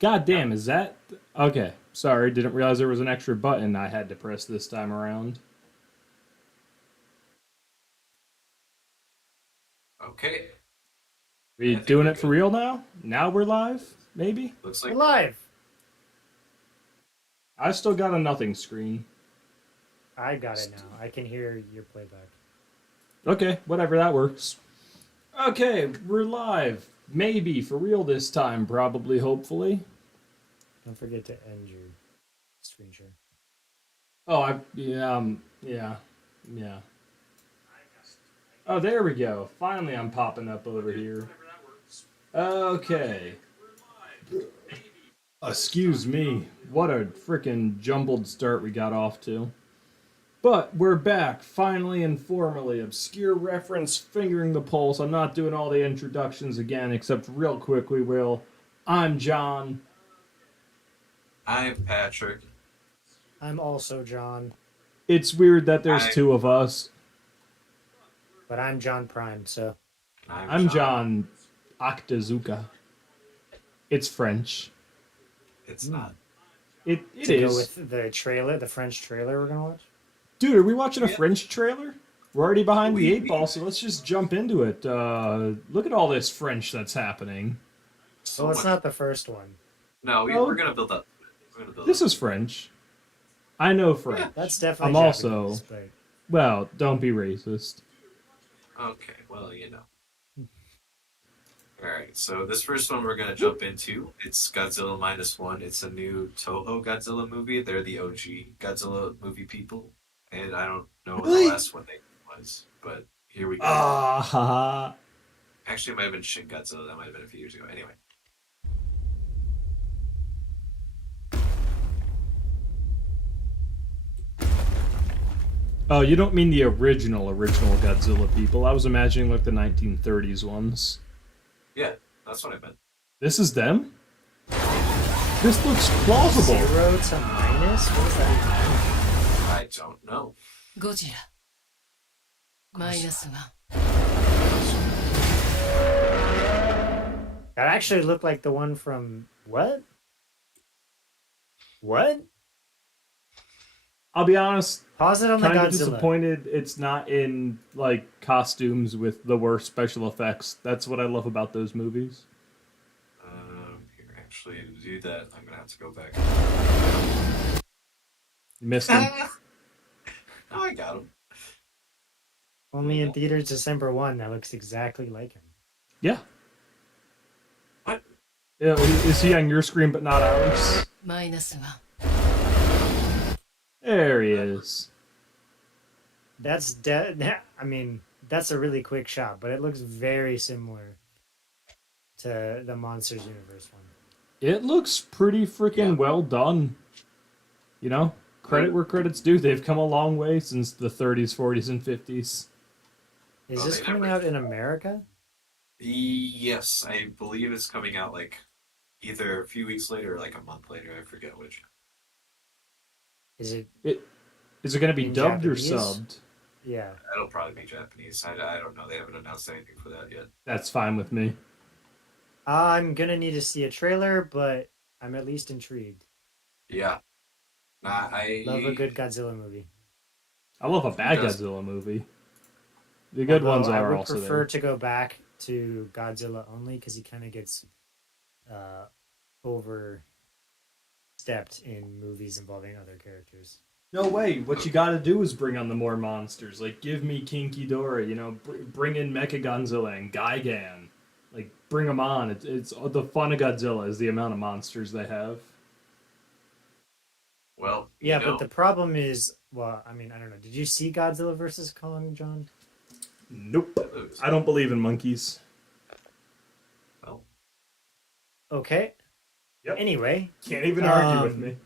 God Yeah. damn, is that okay? Sorry, didn't realize there was an extra button I had to press this time around. Okay. We I think doing we're it for good. real now? Now we're live? Maybe? Looks We're like live. I still got a nothing screen. I got it now. I can hear your playback. Okay, whatever, that works. Okay, we're live. Maybe for real this time, probably, hopefully. Don't forget to end your screen share. Oh, yeah. Oh, there we go. Finally, I'm popping up over here. Okay. Excuse me. What a freaking jumbled start we got off to. But we're back, finally and formally. Obscure reference, fingering the pulse. I'm not doing all the introductions again, except real quick we will. I'm John. I'm Patrick. I'm also John, It's weird that there's I'm two of us. but I'm John Prime, so I'm I'm John. John Aktezuka. It's French. It's not. It to go is. with the trailer, the French trailer we're gonna watch. Dude, are we watching a Yeah. French trailer? We're already behind the We, eight ball, we so let's just jump into it. Look at all this French that's happening. so Well, it's much. not the first one. No, we're Oh, gonna build up. We're gonna build this up. is French. I know Yeah. French. That's definitely I'm also, Japanese, but well, don't be racist. Okay. Well, you know. All right. So this first one we're gonna jump into. It's Godzilla minus one. It's a new Toho Godzilla movie. They're the OG Godzilla movie people, and I don't know when the Really? last one they was, but here we go. Ah, ha. Actually, it might have been Shin Godzilla. That might have been a few years ago. Anyway. Oh, you don't mean the original Godzilla people. I was imagining like the 1930s ones. Yeah, that's what I meant. This is them? This looks plausible. 0 to minus. What does that I don't know. ゴジラマイナスワン mean? That actually looked like the one from what? What? I'll be honest, Pause it on the kind of Godzilla. disappointed it's not in like costumes with the worst special effects. That's what I love about those movies. Here, actually, to do that, I'm gonna have to go back. You missed them. Oh, I got him. Only in theaters December 1. That looks exactly like him. Yeah. What? Yeah, is he on your screen but not ours? マイナスワン There he is. That's dead. I mean, that's a really quick shot, but it looks very similar to the Monsters Universe one. It looks pretty freaking Yeah. well done. You know, credit where credit's due. They've come a long way since the 30s, 40s, and 50s. Is Oh, this they coming never- out in America? Yes, I believe it's coming out like either a few weeks later or like a month later. I forget which. Is it? Is it going to be In dubbed Japanese? or subbed? Yeah. That'll probably be Japanese. I don't know. They haven't announced anything for that yet. That's fine with me. I'm gonna need to see a trailer, but I'm at least intrigued. Yeah. Nah, I Love a good Godzilla movie. I love a bad Does- Godzilla movie. The good Although ones I are would also prefer there. to go back to Godzilla only because he kind of gets overstepped in movies involving other characters. No way. What you got to do is bring on the more monsters. Like, give me Kinky Dora. You know, bring in Mecha Godzilla and Gigan. Like, bring them on. It's the fun of Godzilla is the amount of monsters they have. Well, Yeah, you know, but the problem is, well, I mean, I don't know. Did you see Godzilla versus Kong, John? Nope. lose. I don't believe in monkeys. Well, Okay. Yep. Anyway, Can't even argue with Um, me.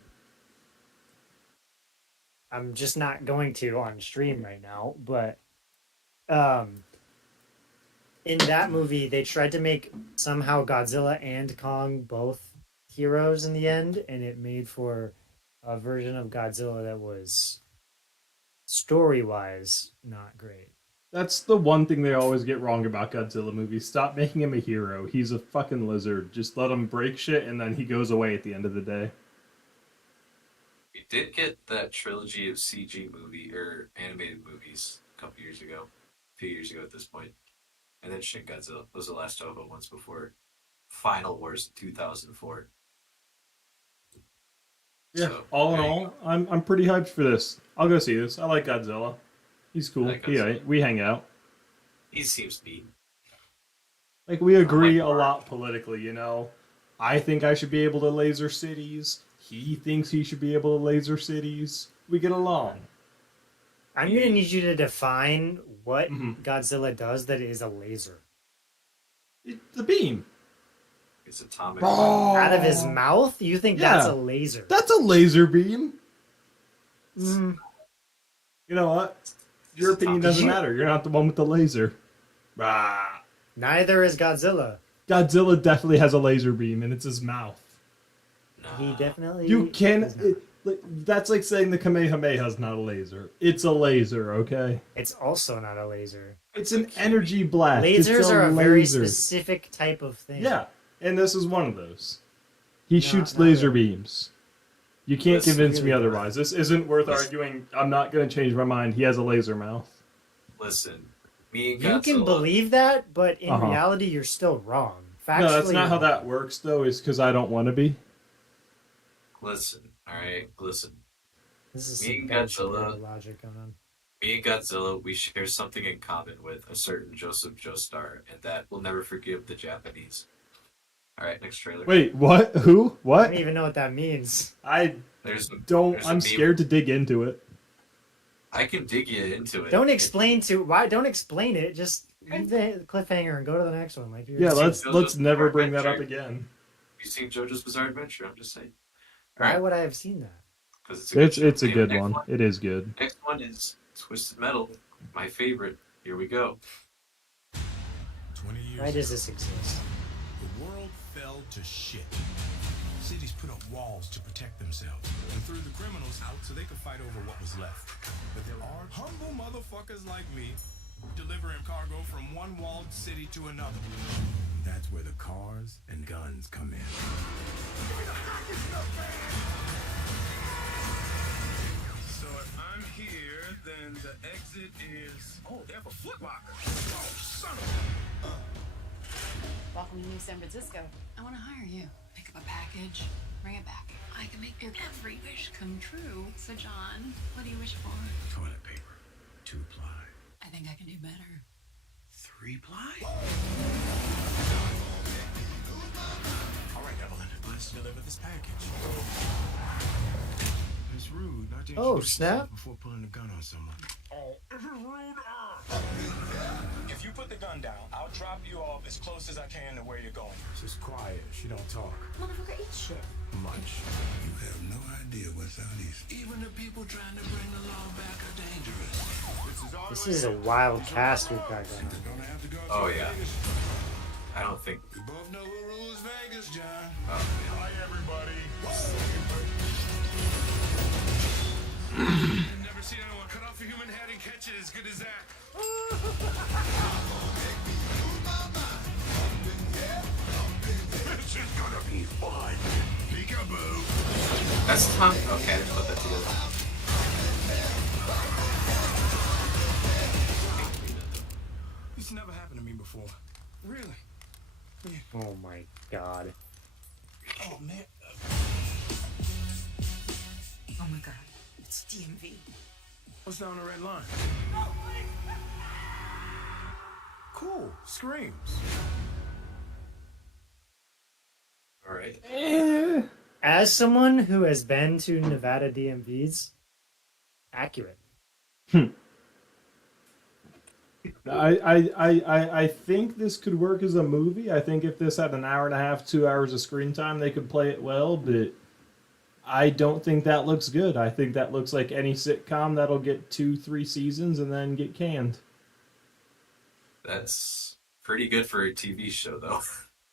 I'm just not going to on stream right now, but um in that movie they tried to make somehow Godzilla and Kong both heroes in the end, and it made for a version of Godzilla that was story-wise not great. That's the one thing they always get wrong about Godzilla movies. Stop making him a hero. He's a fucking lizard. Just let him break shit and then he goes away at the end of the day. We did get that trilogy of CG movie or animated movies a couple years ago, a few years ago at this point, and then Shin Godzilla was the last Toho ones before Final Wars in 2004. Yeah, So, all in there you all, I'm pretty hyped for this. I'll go see this. I like Godzilla. He's cool. I like Godzilla. Yeah, we hang out. He seems neat. Like we agree a Mark. lot politically, you know. I think I should be able to laser cities. He thinks he should be able to laser cities. We get along. I'm gonna need you to define what Mhm. Godzilla does that is a laser. The beam. It's atomic. Out of his mouth? You think that's Yeah. a laser? That's a laser beam. Mm, You know what? Your opinion doesn't matter. You're not the one with the laser. Rah. neither is Godzilla. Godzilla definitely has a laser beam, and it's his mouth. Nah. He definitely. You can. is not. That's like saying the Kamehameha is not a laser. It's a laser, okay? It's also not a laser. It's an energy blast. It's Lasers are a very laser. specific type of thing. Yeah, and this is one of those. He No, shoots not laser really. beams. You can't Listen, convince me really otherwise. This isn't worth Listen. arguing. I'm not going to change my mind. He has a laser mouth. Listen, me and You Godzilla. can believe that, but in Uh-huh. reality, you're still wrong. Factually, No, that's not how you're that wrong. works, though. It's because I don't want to be. Listen, all right, listen. This is Me some and bullshit Godzilla. logic going on. Me and Godzilla, we share something in common with a certain Joseph Joestar, and that will never forgive the Japanese. All right, next trailer. Wait, what? Who? I What? don't even know what that means. I There's don't. there's a I'm meme- scared to dig into it. I can dig you into it. Don't explain it. Just leave the cliffhanger and go to the next one. Like you're Yeah, let's- let's never Bizarre bring that up Adventure. again. You seen JoJo's Bizarre Adventure? I'm just saying. Why would I have seen that? Because It's a show. good Next one. It is good. Next one is Twisted Metal, my favorite. Here we go. 20 years Why does ago, this exist? the world fell to shit. Cities put up walls to protect themselves and threw the criminals out so they could fight over what was left. But there are humble motherfuckers like me delivering cargo from one walled city to another. That's where the cars and guns come in. So if I'm here, then the exit is... Oh, they have a Foot Locker. Oh, son of a... Welcome to New San Francisco. I want to hire you. Pick up a package, bring it back. I can make your every wish come true. So, John, what do you wish for? Toilet paper. 2-ply. I think I can do better. 3-ply? All right, Evelyn, let's deliver this package. It's rude not to Oh, introduce snap. yourself before pulling a gun on someone. Oh, this is rude. If you put the gun down, I'll drop you off as close as I can to where you're going. She's quiet. She don't talk Motherfucker, eat shit. much. You have no idea what's out east. Even the people trying to bring the law back are dangerous. This is a wild cast we've got going on. You're gonna have to go to Oh, yeah. Vegas. I don't think. We both know who rules Vegas, John. Hi, everybody. Never seen anyone cut off a human head and catch it as good as that. This is gonna be fun. Peekaboo. That's Tom. Okay, I didn't put that together. This never happened to me before. Really? Oh my god. Oh, man. Oh my god, it's DMV. What's down the red line? Cool. Screams. All right. As someone who has been to Nevada DMVs, accurate. I think this could work as a movie. I think if this had an hour and a half, 2 hours of screen time, they could play it well, but I don't think that looks good. I think that looks like any sitcom that'll get 2-3 seasons and then get canned. That's pretty good for a TV show, though.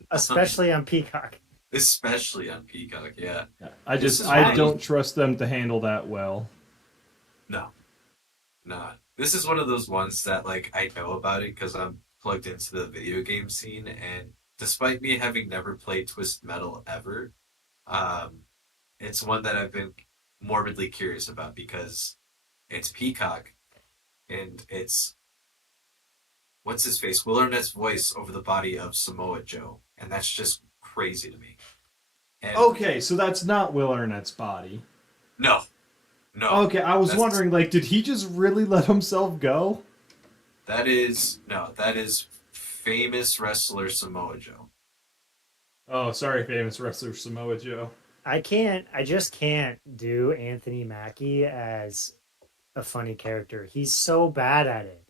Especially on Peacock. Especially on Peacock, yeah. I This is I why- don't trust them to handle that well. No. Not. This is one of those ones that like I know about it because I'm plugged into the video game scene, and despite me having never played Twisted Metal ever, um, it's one that I've been morbidly curious about because it's Peacock and it's what's his face, Will Arnett's voice over the body of Samoa Joe, and that's just crazy to me. And Okay, so that's not Will Arnett's body. no, no. Okay, I was That's- wondering, like, did he just really let himself go? That is famous wrestler Samoa Joe. Oh, sorry, famous wrestler Samoa Joe. I just can't do Anthony Mackie as a funny character. He's so bad at it.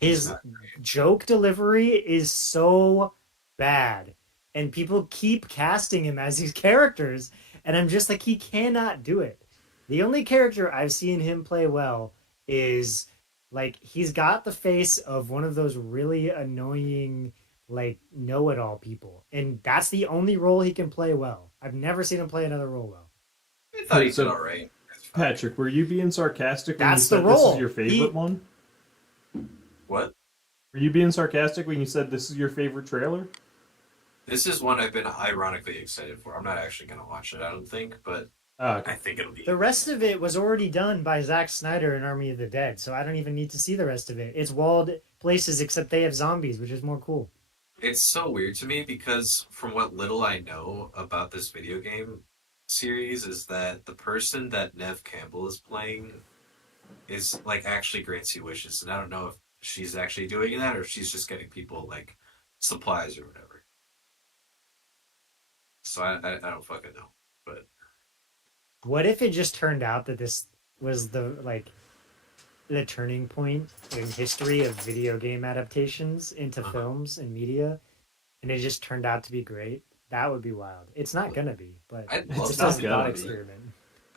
His joke delivery is so bad. And people keep casting him as these characters. And I'm just like, he cannot do it. The only character I've seen him play well is, like, he's got the face of one of those really annoying, like, know-it-all people. And that's the only role he can play well. I've never seen him play another role well. I thought he So- did all right. Patrick, were you being sarcastic when That's you the said this role. is your favorite one? What? Were you being sarcastic when you said this is your favorite trailer? This is one I've been ironically excited for. I'm not actually going to watch it, I don't think, but Okay. I think it'll be. The rest of it was already done by Zack Snyder in Army of the Dead, so I don't even need to see the rest of it. It's walled places except they have zombies, which is more cool. It's so weird to me because from what little I know about this video game series is that the person that Nev Campbell is playing is like actually grants you wishes, and I don't know if she's actually doing that or if she's just getting people like supplies or whatever. So I don't fucking know, but What if it just turned out that this was the turning point in history of video game adaptations into films and media, and it just turned out to be great? That would be wild. It's not gonna be, but I'd it's love just that a to thought be. experiment.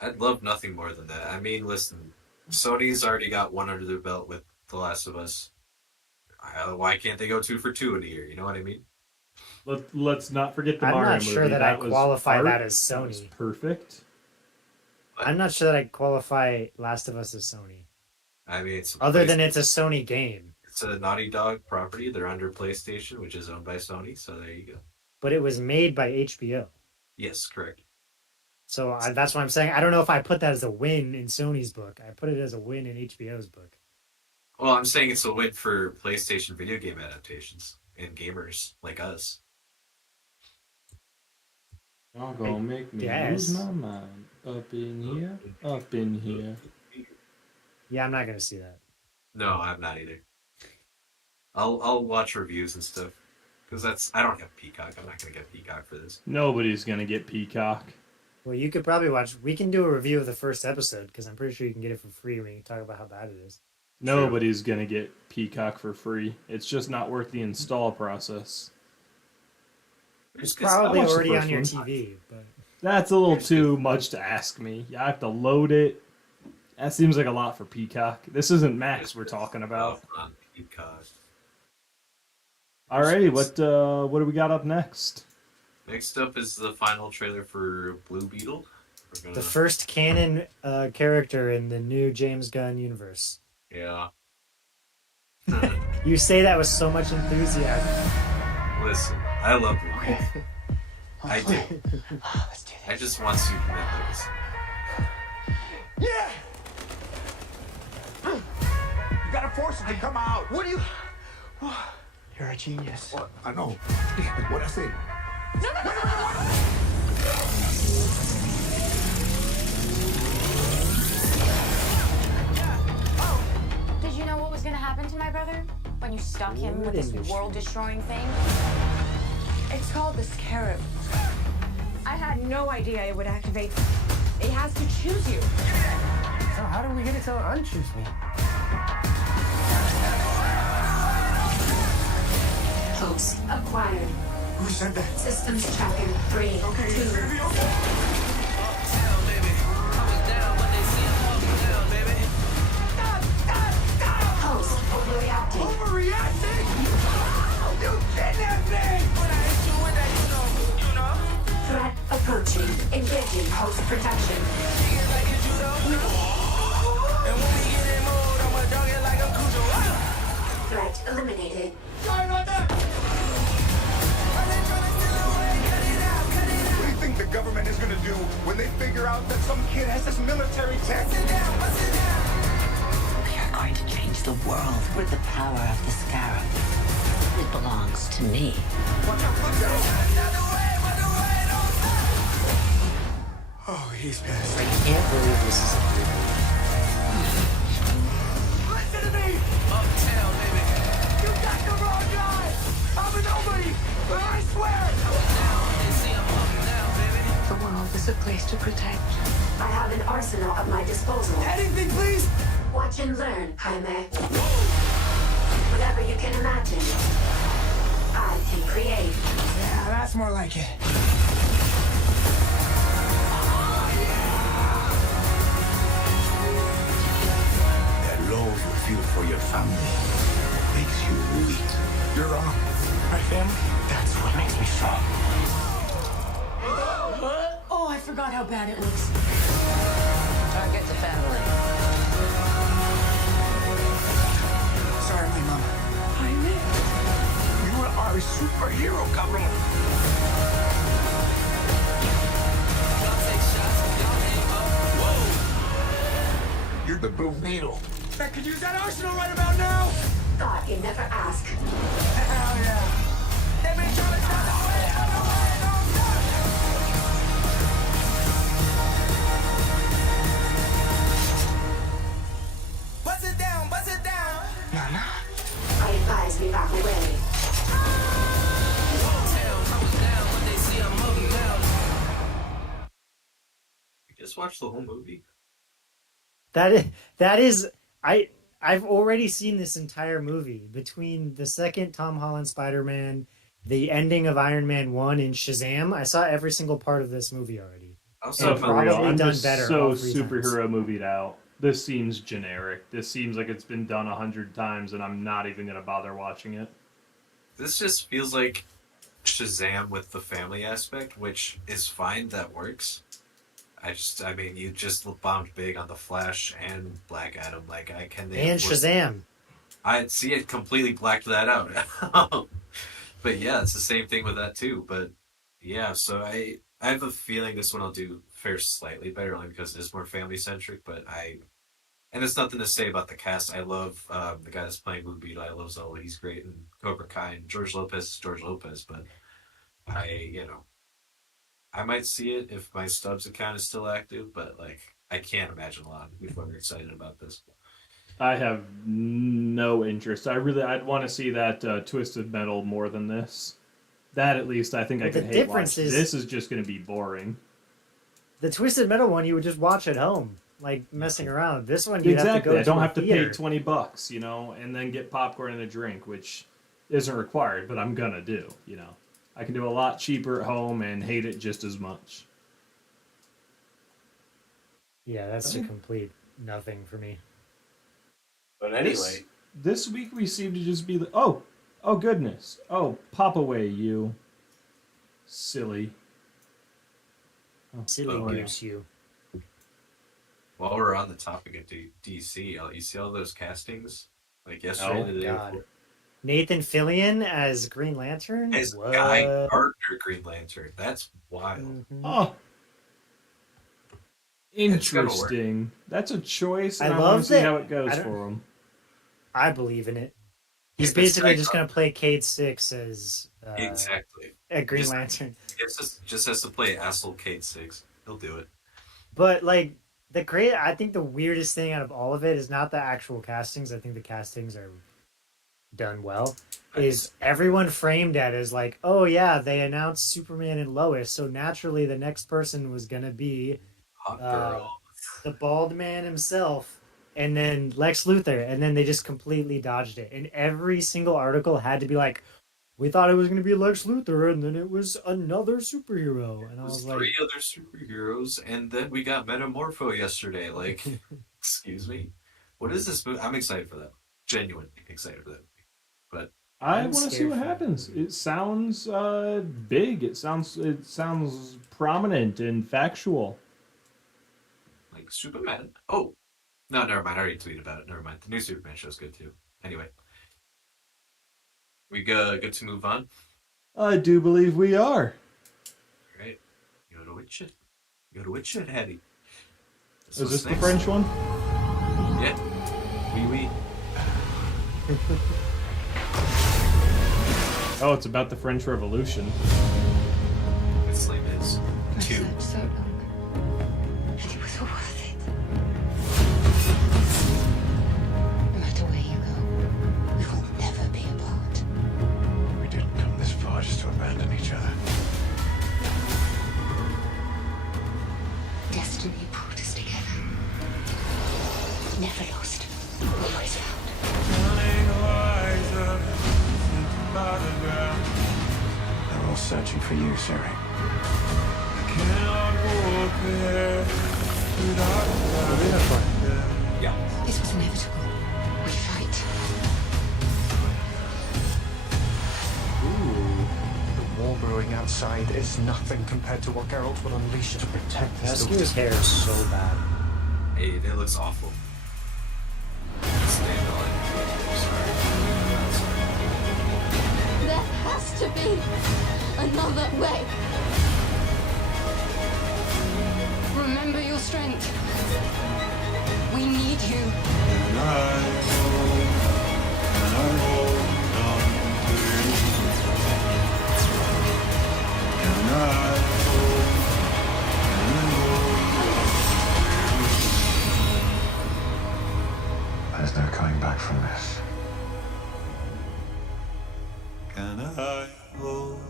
I'd love nothing more than that. I mean, listen, Sony's already got one under their belt with The Last of Us. Why can't they go 2 for 2 in a year? You know what I mean? Let's not forget the I'm Mario not movie. sure that I was qualify art. that as That was Sony. perfect. I'm not sure that I qualify Last of Us as Sony. I mean, it's Other than it's a Sony game. it's a Naughty Dog property. They're under PlayStation, which is owned by Sony. So there you go. But it was made by HBO. Yes, correct. So that's what I'm saying. I don't know if I put that as a win in Sony's book. I put it as a win in HBO's book. Well, I'm saying it's a win for PlayStation video game adaptations and gamers like us. Y'all gonna make me Yes. lose my mind. Up in here, up in here. Yeah, I'm not going to see that. No, I'm not either. I'll watch reviews and stuff because I don't have Peacock. I'm not gonna get Peacock for this. Nobody's gonna get Peacock. Well, you could probably watch... We can do a review of the first episode, because I'm pretty sure you can get it for free when you talk about how bad it is. Nobody's gonna get Peacock for free. It's just not worth the install process. It's Just 'cause I probably watched the already first on your one. TV, but... That's a little too much to ask me. I have to load it. That seems like a lot for Peacock. This isn't Max we're talking about. on Peacock. Alrighty, what do we got up next? Next up is the final trailer for Blue Beetle. We're gonna, The first canon character in the new James Gunn universe. yeah. You say that with so much enthusiasm. Listen, I love Blue Beetle. I do. I just want Superman legacy. Yeah! You gotta force it to come out. What do you... You're a genius. What? I know. What I say? Did you know what was gonna happen to my brother when you stuck him with this Industry. world-destroying thing? It's called the Scarab. I had no idea it would activate. It has to choose you. So how do we get it to unchoose me? Host acquired. Who said that? Systems tracking 3, 2. Host overreacting. Overreacting? You kidnapped me! Threat approaching. Engaging host protection. And when we get in mode, I'ma dog it like a Threat eliminated. What do you think the government is gonna do when they figure out that some kid has this military tech? We are going to change the world with the power of the scarab. It belongs to me. Oh, he's pissed. I can't believe this is a movie. Listen to me! Uptown, baby. You got the wrong guy! I'm a nobody! But I swear! The world is a place to protect. I have an arsenal at my disposal. Anything, please! Watch and learn, Jaime. Whatever you can imagine, I can create. Yeah, that's more like it. That love you feel for your family makes you weak. You're wrong. My family, that's what makes me strong. Oh, I forgot how bad it looks. Target the family. Sorry, my mama. You are a superhero, cabrón. You're the Blue Beetle. I could use that arsenal right about now. Thought you never ask. Hell yeah. They've been trying to run away, don't stop. Bust it down, bust it down. Nana. I advise we back away. You just watched the whole movie. That is I've already seen this entire movie between the second Tom Holland Spider-Man, the ending of Iron Man 1 and Shazam. I saw every single part of this movie already. Also, And probably I'm done just better so all 3 times. superhero movied out. This seems generic. This seems like it's been done 100 times, and I'm not even gonna bother watching it. this just feels like Shazam with the family aspect, which is fine. That works. I mean, you just bombed big on the Flash and Black Adam. Like, And Shazam. I see it completely blacked that out. But yeah, it's the same thing with that too. But yeah, so I have a feeling this one will do fare slightly better only because it is more family centric. And it's nothing to say about the cast. I love the guy that's playing Blue Beetle. I love Zola. He's great. And Cobra Kai and George Lopez is George Lopez. But I might see it if my Stubbs account is still active, but like I can't imagine a lot of people are excited about this. I have no interest. I'd want to see that Twisted Metal more than this. That at least I think I But the could hate watch. difference is- This is just going to be boring. The Twisted Metal one you would just watch at home, like messing around. This one you'd have to Exactly. go I don't a have to theater. pay $20, and then get popcorn and a drink, which isn't required, but I'm gonna do. I can do a lot cheaper at home and hate it just as much. Yeah, that's a complete nothing for me. But anyway, This week we seem to just be oh goodness, pop away, you silly. Silly Oh, yeah. goose, you. while we're on the topic of DC, you see all those castings? Like yesterday, Oh, the day God. before? Nathan Fillion as Green Lantern? As What? Guy Gardner Green Lantern. That's wild. Mhm. Oh, It's gonna work. interesting. That's a choice, and I I, want love to see that- how it goes I don't- for him. I believe in it. He's If it's basically Guy just going to play Cade Six as Exactly. a Green Just- Lantern. It's just has to play asshole Kate 6. He'll do it. But like I think the weirdest thing out of all of it is not the actual castings. I think the castings are done well. Is everyone framed at as like, oh yeah, they announced Superman and Lois, so naturally the next person was gonna be Hot girl. the bald man himself, and then Lex Luthor, and then they just completely dodged it. And every single article had to be like, we thought it was gonna be Lex Luthor, and then it was another superhero, and I There's was like, 3 other superheroes, and then we got Metamorpho yesterday. Like, excuse me? What is this movie? I'm excited for that. Genuinely excited for that movie. But I I'm want to see scared what for it. happens. It sounds big. It sounds prominent and factual. like Superman. Oh, no, never mind. I already tweeted about it. Never mind. The new Superman show's good too. Anyway, We good to move on? I do believe we are. Right. Go to Witcher. Go to Witcher, Harry. Is this the French one? Yeah. Oui, oui. Oh, it's about the French Revolution. Its name is I 2. slept so long, and it was all worth it. No matter where you go, we will never be apart. We didn't come this far just to abandon each other. Destiny brought us together. Never lost, always found. They're all searching for you, Siri. Yeah. This was inevitable. We fight. The war brewing outside is nothing compared to what Geralt will unleash to protect this Askew's hair is so bad. Hey, it looks awful. Stand on. Sorry. There has to be another way. Remember your strength. We need you. There's no coming back from this.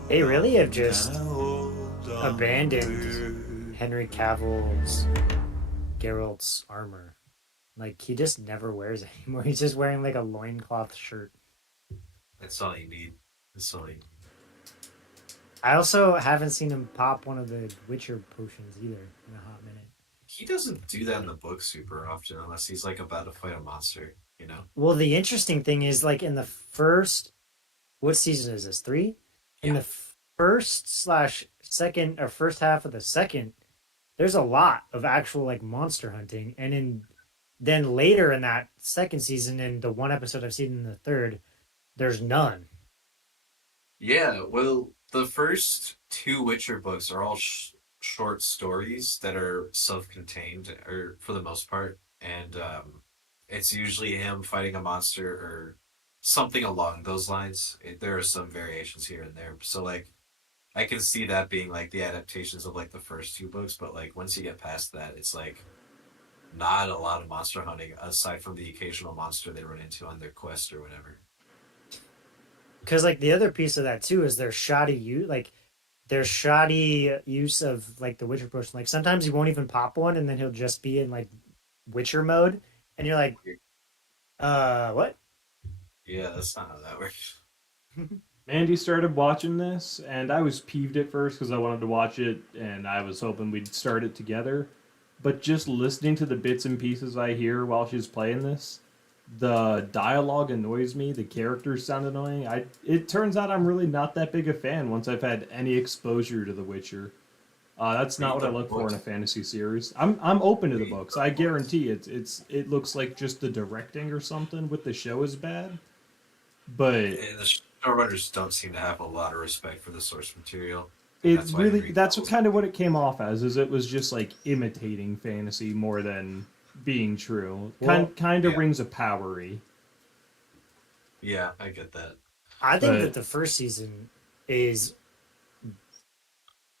They really have just abandoned Henry Cavill's Geralt's armor. Like, he just never wears it anymore. He's just wearing like a loincloth shirt. That's all you need. That's all you need. I also haven't seen him pop one of the Witcher potions either in a hot minute. He doesn't do that in the book super often unless he's like about to fight a monster, you know? Well, the interesting thing is, like, in the first, what season is this? 3? In Yeah. the first/second or first half of the second, there's a lot of actual like monster hunting, and then later in that second season, in the one episode I've seen in the third, there's none. Yeah, well, the first 2 Witcher books are all short stories that are self-contained, or for the most part, and it's usually him fighting a monster or something along those lines. There are some variations here and there, so like I can see that being like the adaptations of like the first 2 books, but like once you get past that, it's like not a lot of monster hunting aside from the occasional monster they run into on their quest or whatever. Because like the other piece of that too is their shoddy use of like the Witcher potion. Like sometimes he won't even pop one, and then he'll just be in like Witcher mode, and you're like, what? Yeah, that's not how that works. Mandy started watching this, and I was peeved at first because I wanted to watch it, and I was hoping we'd start it together. But just listening to the bits and pieces I hear while she's playing this, the dialogue annoys me. The characters sound annoying. It turns out I'm really not that big a fan once I've had any exposure to The Witcher. That's not what I look for in a fantasy series. I'm open to the books. I guarantee it looks like just the directing or something with the show is bad. But And the showrunners don't seem to have a lot of respect for the source material. it's really that's what kind of what it came off as. Is it was just like imitating fantasy more than being true. Well, Kind of yeah. rings a powery. Yeah, I get that. I think But- that the first season is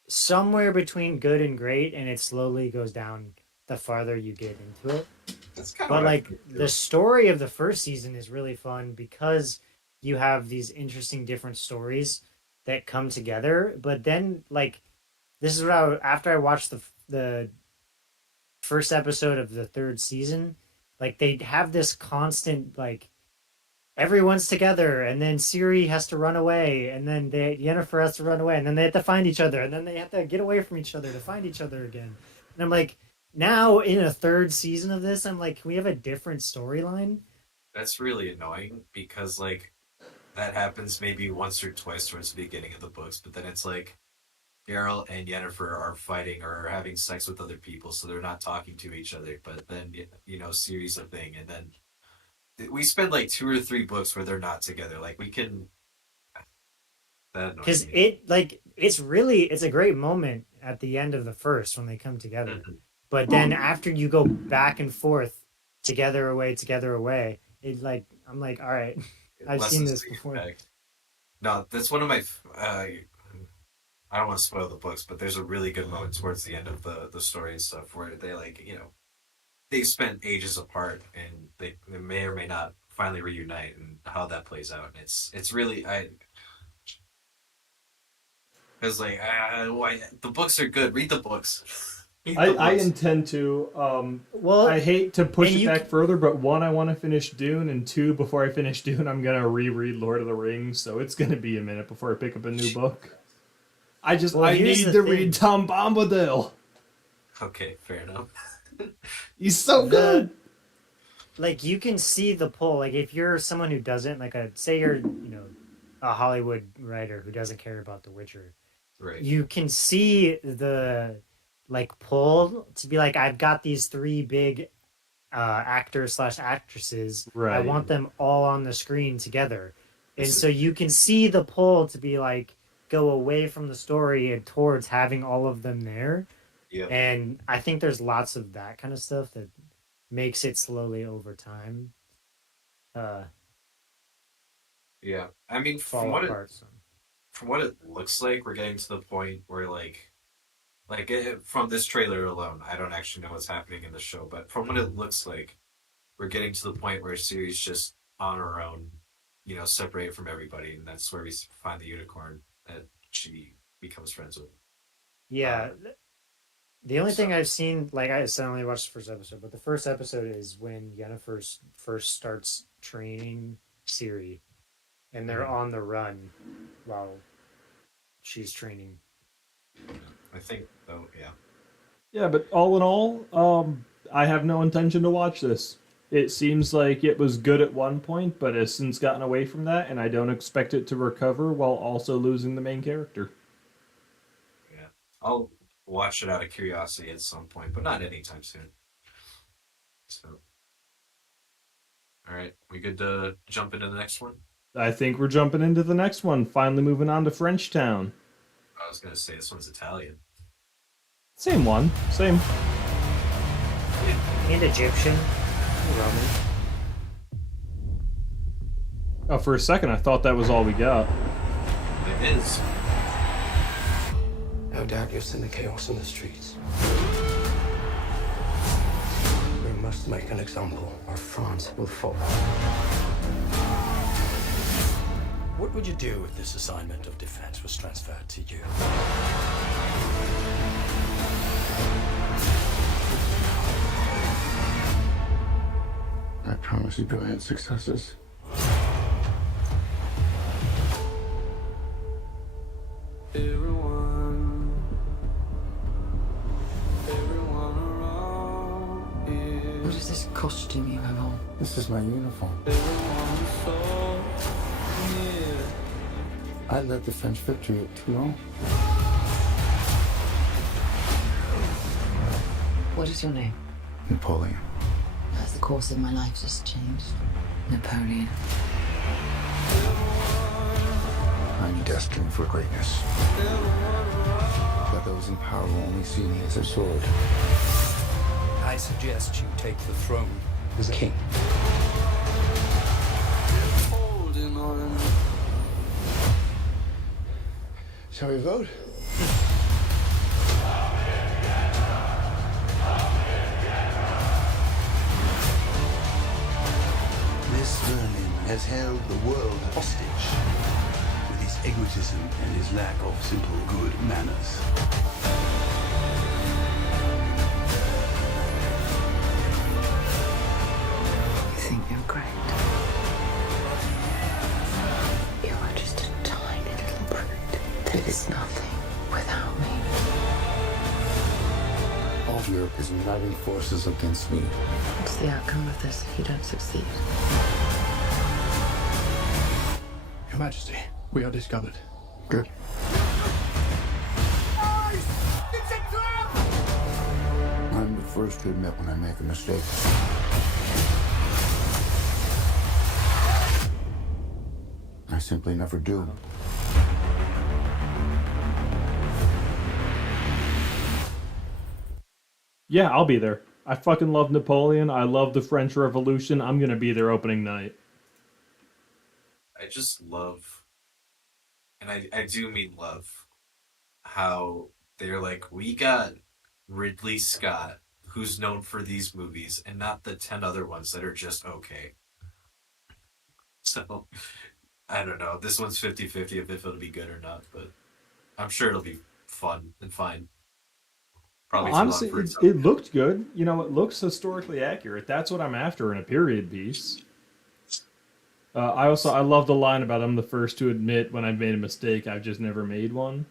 somewhere between good and great, and it slowly goes down the farther you get into it. That's kind But of like the story of the first season is really fun because you have these interesting different stories that come together. But then like this is what after I watched the first episode of the third season, like they have this constant like everyone's together, and then Ciri has to run away, and then Yennefer has to run away, and then they have to find each other, and then they have to get away from each other to find each other again. And I'm like, now in a third season of this, I'm like, can we have a different storyline? That's really annoying because like that happens maybe once or twice towards the beginning of the books, but then it's like Geralt and Yennefer are fighting or having sex with other people, so they're not talking to each other. But then Ciri's a thing, and then we spend like 2 or 3 books where they're not together. Like we can That annoys because me. it's a great moment at the end of the first when they come together. But then after you go back and forth, together away, it like I'm like, all right, It I've seen lessens this the before. impact. No, that's one of my. I don't want to spoil the books, but there's a really good moment towards the end of the story and stuff where they like they spent ages apart and they may or may not finally reunite and how that plays out. And it's really I because like the books are good. Read the books. Read the I books. intend to. Well, I hate to push and it you back c- further, but one, I want to finish Dune, and two, before I finish Dune, I'm gonna reread Lord of the Rings, so it's gonna be a minute before I pick up a new book. Well, I here's need the to thing. read Tom Bombadil. Okay, fair enough. He's so good. Like you can see the pull. Like if you're someone who doesn't say you're a Hollywood writer who doesn't care about The Witcher, Right. you can see the like pull to be like, I've got these three big actors slash actresses. I Right. want them all on the screen together, and so you can see the pull to be like go away from the story and towards having all of them there. Yeah. And I think there's lots of that kind of stuff that makes it slowly over time Yeah. I mean, fall apart. from what it looks like, we're getting to the point where from this trailer alone, I don't actually know what's happening in the show, but from what it looks like, we're getting to the point where Ciri's just on her own, separated from everybody, and that's where we find the unicorn that she becomes friends with. Yeah. The only thing I've seen, like I said, I only watched the first episode, but the first episode is when Yennefer first starts training Ciri, and they're on the run while she's training. I think, though, yeah. Yeah, but all in all, I have no intention to watch this. It seems like it was good at one point, but has since gotten away from that, and I don't expect it to recover while also losing the main character. Yeah. I'll watch it out of curiosity at some point, but not anytime soon. So, all right, we good to jump into the next one? I think we're jumping into the next one, finally moving on to Frenchtown. I was gonna say this one's Italian. Same one, same. And Egyptian, Roman. Oh, for a second, I thought that was all we got. It is. No doubt you've seen the chaos in the streets. We must make an example, or France will fall. What would you do if this assignment of defense was transferred to you? I promise you brilliant successes. What is this costume you have on? This is my uniform. I led the French victory at Toulon. What is your name? Napoleon. Has the course of my life just changed? Napoleon. I'm destined for greatness. But those in power will only see me as a sword. I suggest you take the throne as king. Shall we vote? This vermin has held the world hostage with his egotism and his lack of simple good manners. You think you're great? You are just a tiny little brute that is nothing without me. All of Europe is uniting forces against me. What's the outcome of this if you don't succeed? Your Majesty, we are discovered. Good. I'm the first to admit when I make a mistake. I simply never do. Yeah, I'll be there. I fucking love Napoleon. I love the French Revolution. I'm gonna be there opening night. I just love, and I do mean love, how they're like, we got Ridley Scott, who's known for these movies, and not the 10 other ones that are just okay. So, I don't know. This one's 50-50 if it'll be good or not, but I'm sure it'll be fun and fine. Probably too long Honestly, for it looked good. You know, it looks historically accurate. That's what I'm after in a period piece. I love the line about I'm the first to admit when I've made a mistake. I've just never made one,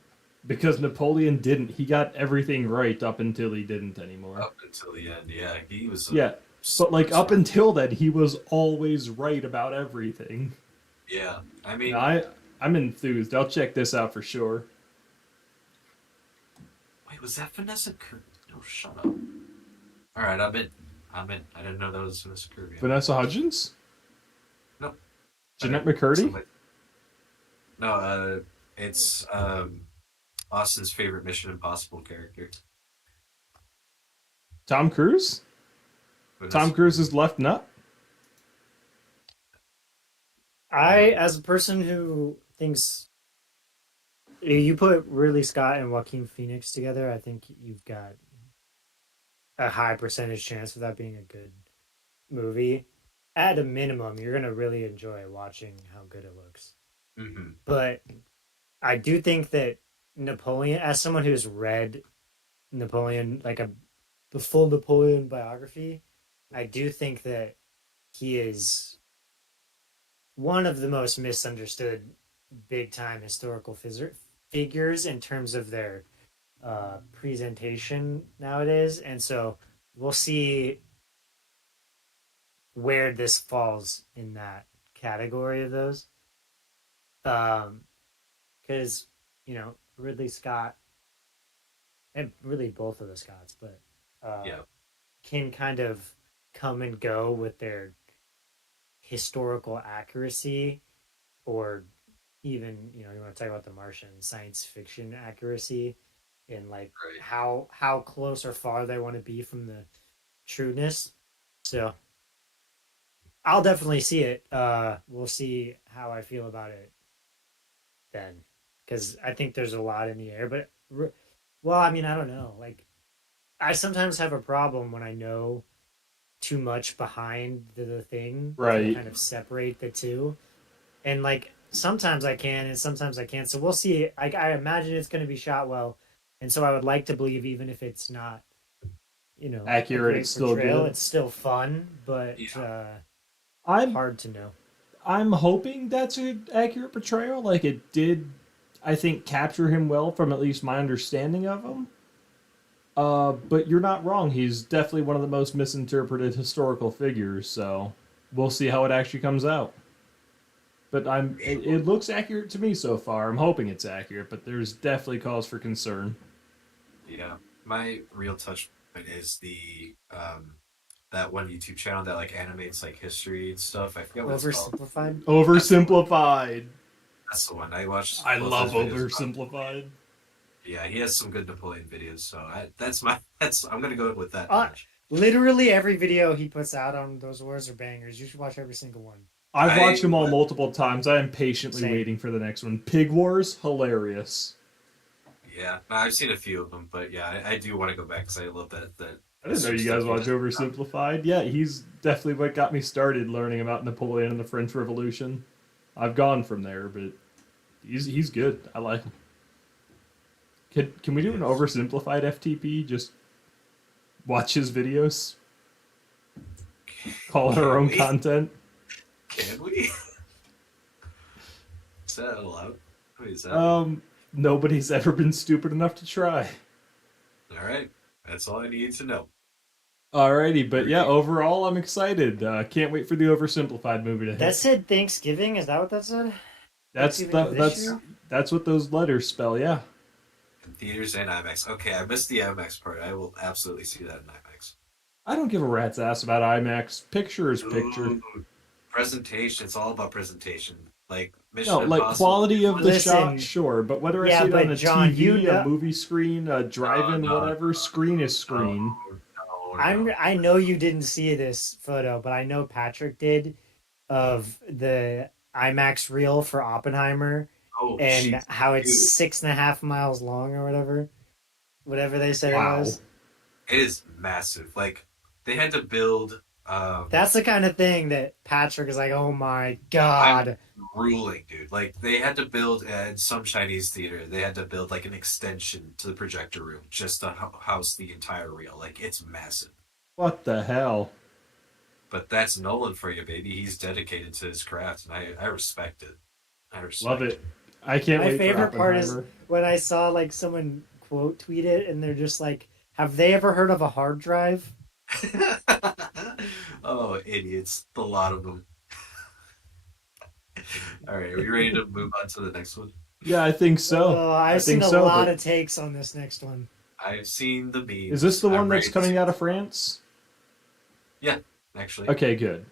because Napoleon didn't. He got everything right up until he didn't anymore. Up until the end, yeah. He was Yeah, but like up until then, he was always right about everything. Yeah, I mean, I'm enthused. I'll check this out for sure. wait, was that Vanessa Kirby? No, shut up. All right, I'm in. I didn't know that was Vanessa Kirby. Vanessa Hudgens? Nope. Jeanette McCurdy? No, it's Austin's favorite Mission Impossible character. Tom Cruise? Tom Cruise's left nut? As a person who thinks you put Ridley Scott and Joaquin Phoenix together, I think you've got a high percentage chance of that being a good movie. At a minimum, you're gonna really enjoy watching how good it looks. Mm-hmm. But I do think that Napoleon, as someone who's read Napoleon, like the full Napoleon biography, I do think that he is one of the most misunderstood big time historical figures in terms of their presentation nowadays. And so we'll see where this falls in that category of those. Because, Ridley Scott, and really both of the Scotts, but can kind of come and go with their historical accuracy, or even, you want to talk about The Martian, science fiction accuracy, and like how close or far they want to be from the trueness. So I'll definitely see it. We'll see how I feel about it then, because I think there's a lot in the air. But I don't know. Like, I sometimes have a problem when I know too much behind the thing, right? To kind of separate the two, and like sometimes I can, and sometimes I can't. So we'll see. I imagine it's going to be shot well, and so I would like to believe, even if it's not, accurate, it's still good. It's still fun, but I'm hard to know. I'm hoping that's an accurate portrayal. Like, it did, I think, capture him well from at least my understanding of him. But you're not wrong. He's definitely one of the most misinterpreted historical figures, so we'll see how it actually comes out. But it looks accurate to me so far. I'm hoping it's accurate, but there's definitely cause for concern. Yeah. My real touch point is the that one YouTube channel that like animates like history and stuff. I forget what it's called. Oversimplified. That's the one I watched. I love Oversimplified. Yeah, he has some good Napoleon videos, so I'm gonna go with that. Literally every video he puts out on those words are bangers. You should watch every single one. I've watched them all multiple times. I am patiently waiting for the next one. Pig Wars, hilarious. Yeah, I've seen a few of them, but yeah, I do want to go back because I love that. I didn't know you guys watch Oversimplified. Yeah, he's definitely what got me started learning about Napoleon and the French Revolution. I've gone from there, but he's good. I like him. Can we do an Oversimplified FTP? Just watch his videos? Call it our own content? Can we? Is that allowed? What is that? Nobody's ever been stupid enough to try. Alright. That's all I need to know. Alrighty, but yeah, overall I'm excited. Can't wait for the Oversimplified movie to hit. That said Thanksgiving, is that what that said? That's what those letters spell, yeah. In theaters and IMAX. Okay, I missed the IMAX part. I will absolutely see that in IMAX. I don't give a rat's ass about IMAX. Picture is picture. Ooh, presentation. It's all about presentation. Like Mission No, like Impossible. quality of the shot, sure, but whether I see it on a John, TV, a movie screen, a drive-in, whatever, screen is screen. I know you didn't see this photo, but I know Patrick did of the IMAX reel for Oppenheimer and geez, how it's dude. 6.5 miles long or whatever they said Wow. it was. It is massive. Like they had to build. That's the kind of thing that Patrick is like, oh my god. Ruling, dude. Like they had to build in some Chinese theater. They had to build like an extension to the projector room just to house the entire reel. Like it's massive. What the hell? But that's Nolan for you, baby. He's dedicated to his craft, and I respect it. I respect Love it. I can't My wait favorite for part is Oppenheimer. when I saw like someone quote tweet it and they're just like, have they ever heard of a hard drive? Oh, idiots. A lot of them. All right, are we ready to move on to the next one? Yeah, I think so. Oh, I've seen a lot of takes on this next one. I've seen the memes. Is this the one I'm that's ready coming out of France? Yeah, actually. Okay, good.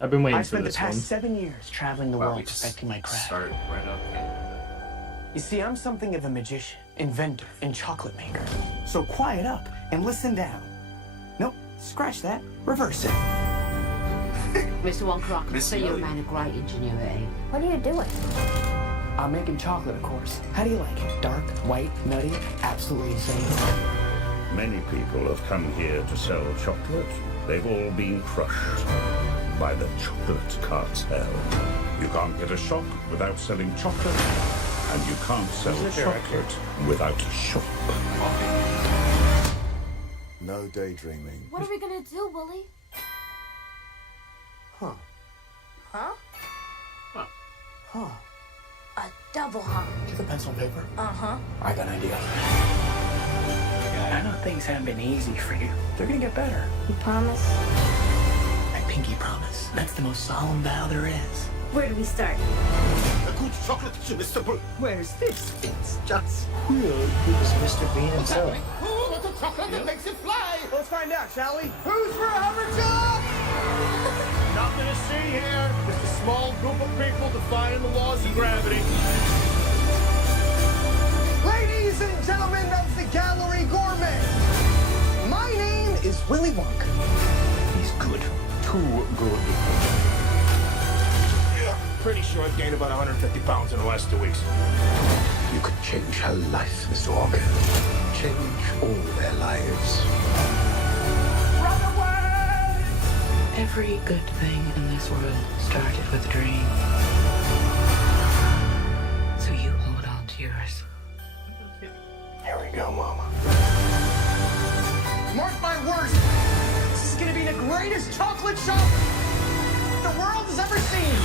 I've been waiting I for spent the this past one. 7 years traveling the Wow, we world just perfecting my craft. started right up. You see, I'm something of a magician, inventor, and chocolate maker. So quiet up and listen down. Nope, scratch that. Reverse it. Mr. Wonka, I can see you're a man of great ingenuity. What are you doing? I'm making chocolate, of course. How do you like it? Dark, white, nutty, absolutely insane. Many people have come here to sell chocolate. They've all been crushed by the chocolate cartel. You can't get a shop without selling chocolate, and you can't sell chocolate without a shop. No daydreaming. What are we gonna do, Willie? Huh. Huh? Huh. A double hump. Get the pencil and paper. Uh-huh. I got an idea. I know things haven't been easy for you. They're gonna get better. You promise? I pinky promise. That's the most solemn vow there is. Where do we start? A good chocolate to Mr. Brute. Where's this? It's just... It's Mr. Bean himself. Ooh, it's a chocolate that makes it fly. Let's find out, shall we? Who's for Hammerjob? Nothing to see here. Just a small group of people defying the laws of gravity. Ladies and gentlemen of the Gallery Gourmet, my name is Willy Wonka. He's good. Too good. Pretty sure I've gained about 150 pounds in the last 2 weeks. You could change her life, Mr. Wonka. Change all their lives. Run away! Every good thing in this world started with a dream. So you hold on to yours. Here we go, Mama. Mark my words. This is gonna be the greatest chocolate shop the world has ever seen.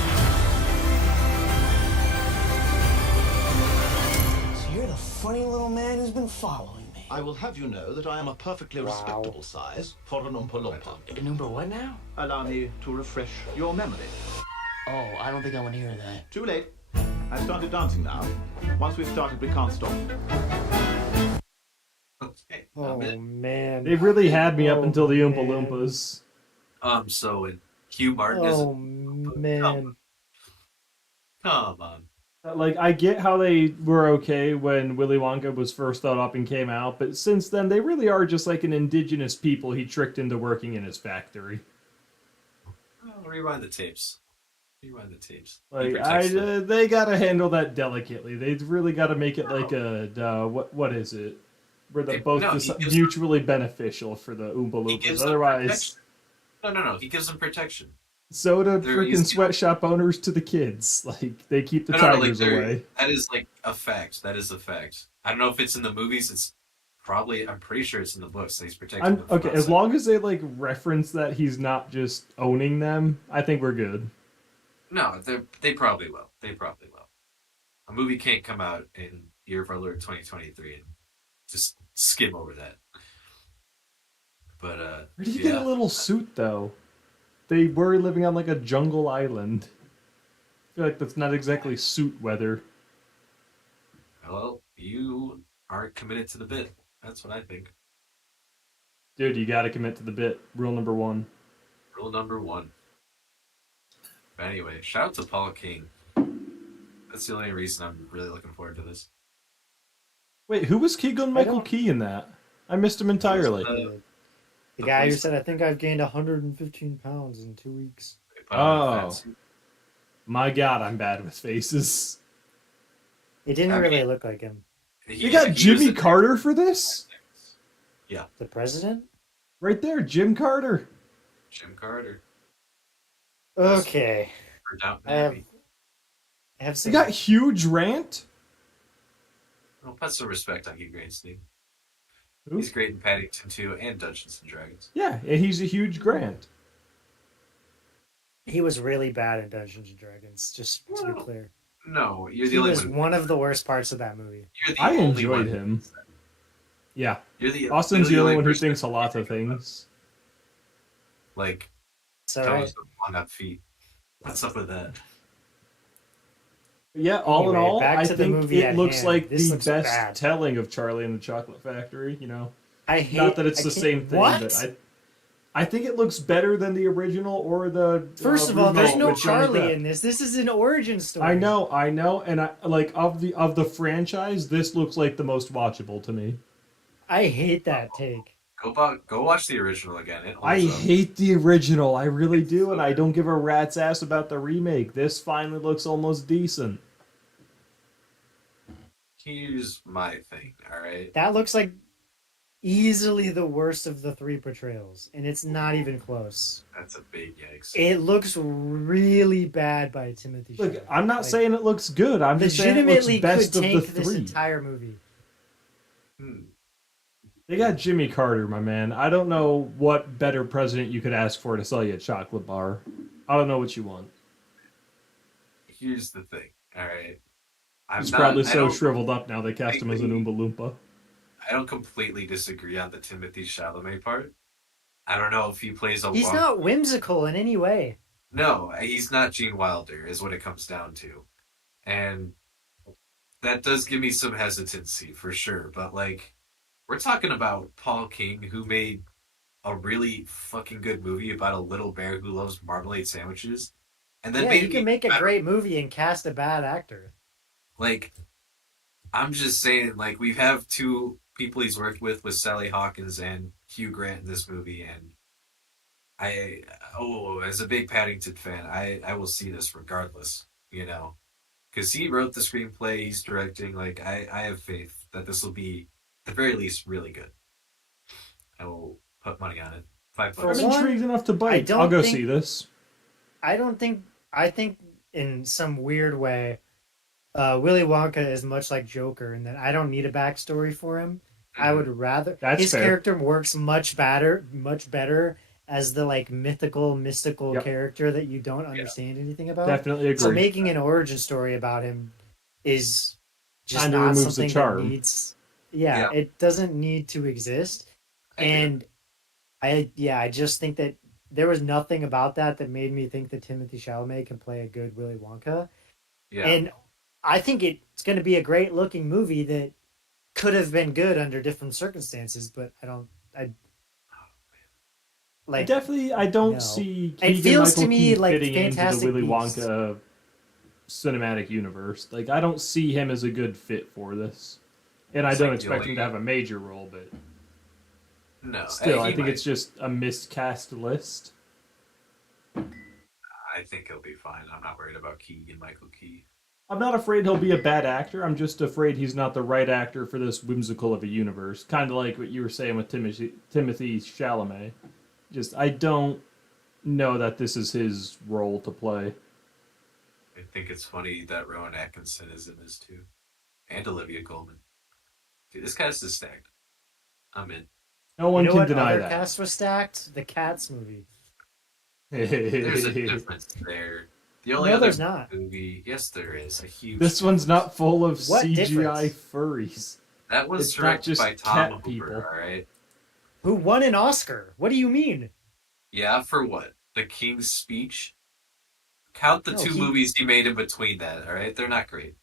So you're the funny little man who's been following me. I will have you know that I am a perfectly respectable size for an Oompa Loompa. An Oompa what now? Allow me to refresh your memory. Oh, I don't think I want to hear that. Too late. I've started dancing now. Once we've started, we can't stop. Okay. Oh man. They really had me up until the Oompa Loompas. So in Hugh Martin is. Oh man. Come on. Like, I get how they were okay when Willy Wonka was first thought up and came out, but since then, they really are just like an indigenous people he tricked into working in his factory. Well, rewind the tapes. Rewind the tapes. Like, He protects them. they gotta handle that delicately. They've really gotta make it like a, what is it? Where they're both no, just he gives mutually beneficial for the Oompa He gives Loompas. them Otherwise, protection. No. He gives them protection. so do They're freaking easy. sweatshop owners to the kids. Like, they keep the No, like, tigers away. that is like a fact. That is a fact. I don't know if it's in the movies. It's probably. I'm pretty sure it's in the books. That he's protecting them. from Okay, as outside. long as they like reference that he's not just owning them, I think we're good. No, they probably will. They probably will. A movie can't come out in year of our Lord 2023 and just skim over that. But Where did he get a little suit though? They were living on like a jungle island. I feel like that's not exactly suit weather. Well, you aren't committed to the bit. That's what I think. Dude, you gotta commit to the bit. Rule number 1. Rule number 1. But anyway, shout out to Paul King. That's the only reason I'm really looking forward to this. Wait, who was Keegan Michael Key in that? I missed him entirely. The guy who said, "I think I've gained 115 pounds in 2 weeks." Oh. My God, I'm bad with faces. It didn't really look like him. You got Jimmy Carter for this? Yeah. The president? Right there, Jim Carter. Jim Carter. Okay. For Downton I have You some. got Hugh Grant? Well, put some respect on Hugh Grant's name. He's great in Paddington 2 and Dungeons and Dragons. Yeah, he's a huge Grant. He was really bad in Dungeons and Dragons, just to be clear. No, you're the He only was one. one of the worst parts of that movie. I enjoyed him. Yeah. Austin's the only one who thinks a lot of things. Like, So Thomas with long up feet. What's up with that? Yeah, all in Anyway, all, back I to the think movie it at looks hand. like This the looks best bad. telling of Charlie and the Chocolate Factory, you know? I hate... Not that it's I the can't- same thing, What? but I think it looks better than the original or the First of all, there's remake no with Johnny Charlie Depp. in this. This is an origin story. I know, and I like of the franchise, this looks like the most watchable to me. I hate that take. Go watch the original again. It holds I up. hate the original, I really do, and I don't give a rat's ass about the remake. This finally looks almost decent. Here's my thing, alright? That looks like easily the worst of the three portrayals, and it's not even close. That's a big yikes. It looks really bad by Timothy Look, Chalamet. I'm not saying it looks good. I'm just saying it looks legitimately best could of the tank this three. entire movie. They got Jimmy Carter, my man. I don't know what better president you could ask for to sell you a chocolate bar. I don't know what you want. Here's the thing, alright? He's probably so shriveled up now they cast him as an Oompa Loompa. I don't completely disagree on the Timothy Chalamet part. I don't know if he plays a He's not whimsical in any way. No, he's not Gene Wilder, is what it comes down to. And that does give me some hesitancy, for sure. But, like, we're talking about Paul King, who made a really fucking good movie about a little bear who loves marmalade sandwiches. And then Yeah, made you can make a great movie and cast a bad actor. Like, I'm just saying, like, we have two people he's worked with Sally Hawkins and Hugh Grant in this movie, and as a big Paddington fan, I will see this regardless, you know, because he wrote the screenplay, he's directing, like, I have faith that this will be, at the very least, really good. I will put money on it. $5. I'm intrigued enough to bite. don't I'll go think- see this. I think in some weird way, Willy Wonka is much like Joker in that I don't need a backstory for him. I would rather That's his fair. character works much better as the like mystical Yep. character that you don't understand anything about. Definitely agree. So making an origin story about him is just Kinda not removes the something charm. that needs. Yeah, it doesn't need to exist. And I just think that there was nothing about that made me think that Timothy Chalamet can play a good Willy Wonka. Yeah. And I think it's going to be a great looking movie that could have been good under different circumstances, but I don't don't no. see It Keegan feels Michael to me Key like fitting into the Fantastic Willy Beasts. Wonka cinematic universe. Like, I don't see him as a good fit for this. And I It's don't like expect the him to have a major role, but No. still, I he think might. it's just a miscast list. I think he'll be fine. I'm not worried about Keegan Michael Key. I'm not afraid he'll be a bad actor. I'm just afraid he's not the right actor for this whimsical of a universe. Kind of like what you were saying with Timothy Chalamet. I don't know that this is his role to play. I think it's funny that Rowan Atkinson is in this too. And Olivia Colman. Dude, this cast is stacked. I'm in. No one you know can what deny other that. cast was stacked? The Cats movie. There's a difference there. The only No, other there's not. movie, yes, there is a huge. This one's not full of What CGI difference? furries. That was It's not directed just by Tom cat Hooper. people. All right. Who won an Oscar? What do you mean? Yeah, for what? The King's Speech. Count the No, two he- movies he made in between that. All right, they're not great.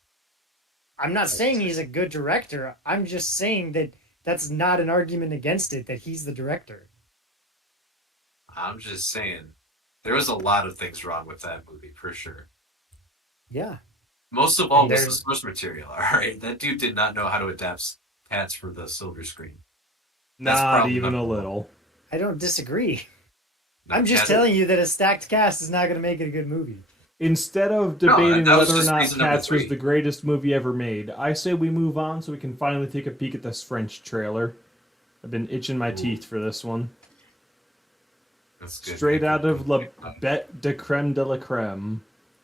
I'm not saying he's a good director. I'm just saying that that's not an argument against it, that he's the director. I'm just saying, there was a lot of things wrong with that movie for sure. Yeah. Most of all And was the there's- source material. All right, that dude did not know how to adapt cats for the silver screen. That's Not problem even number a one. little. I don't disagree. No, I'm just Cats- telling you that a stacked cast is not going to make it a good movie. Instead of No, debating that was whether or just not reason number Cats was 3. the greatest movie ever made, I say we move on so we can finally take a peek at this French trailer. I've been itching my teeth for this one. That's good. Straight out of La Bête de Crème de la Crème,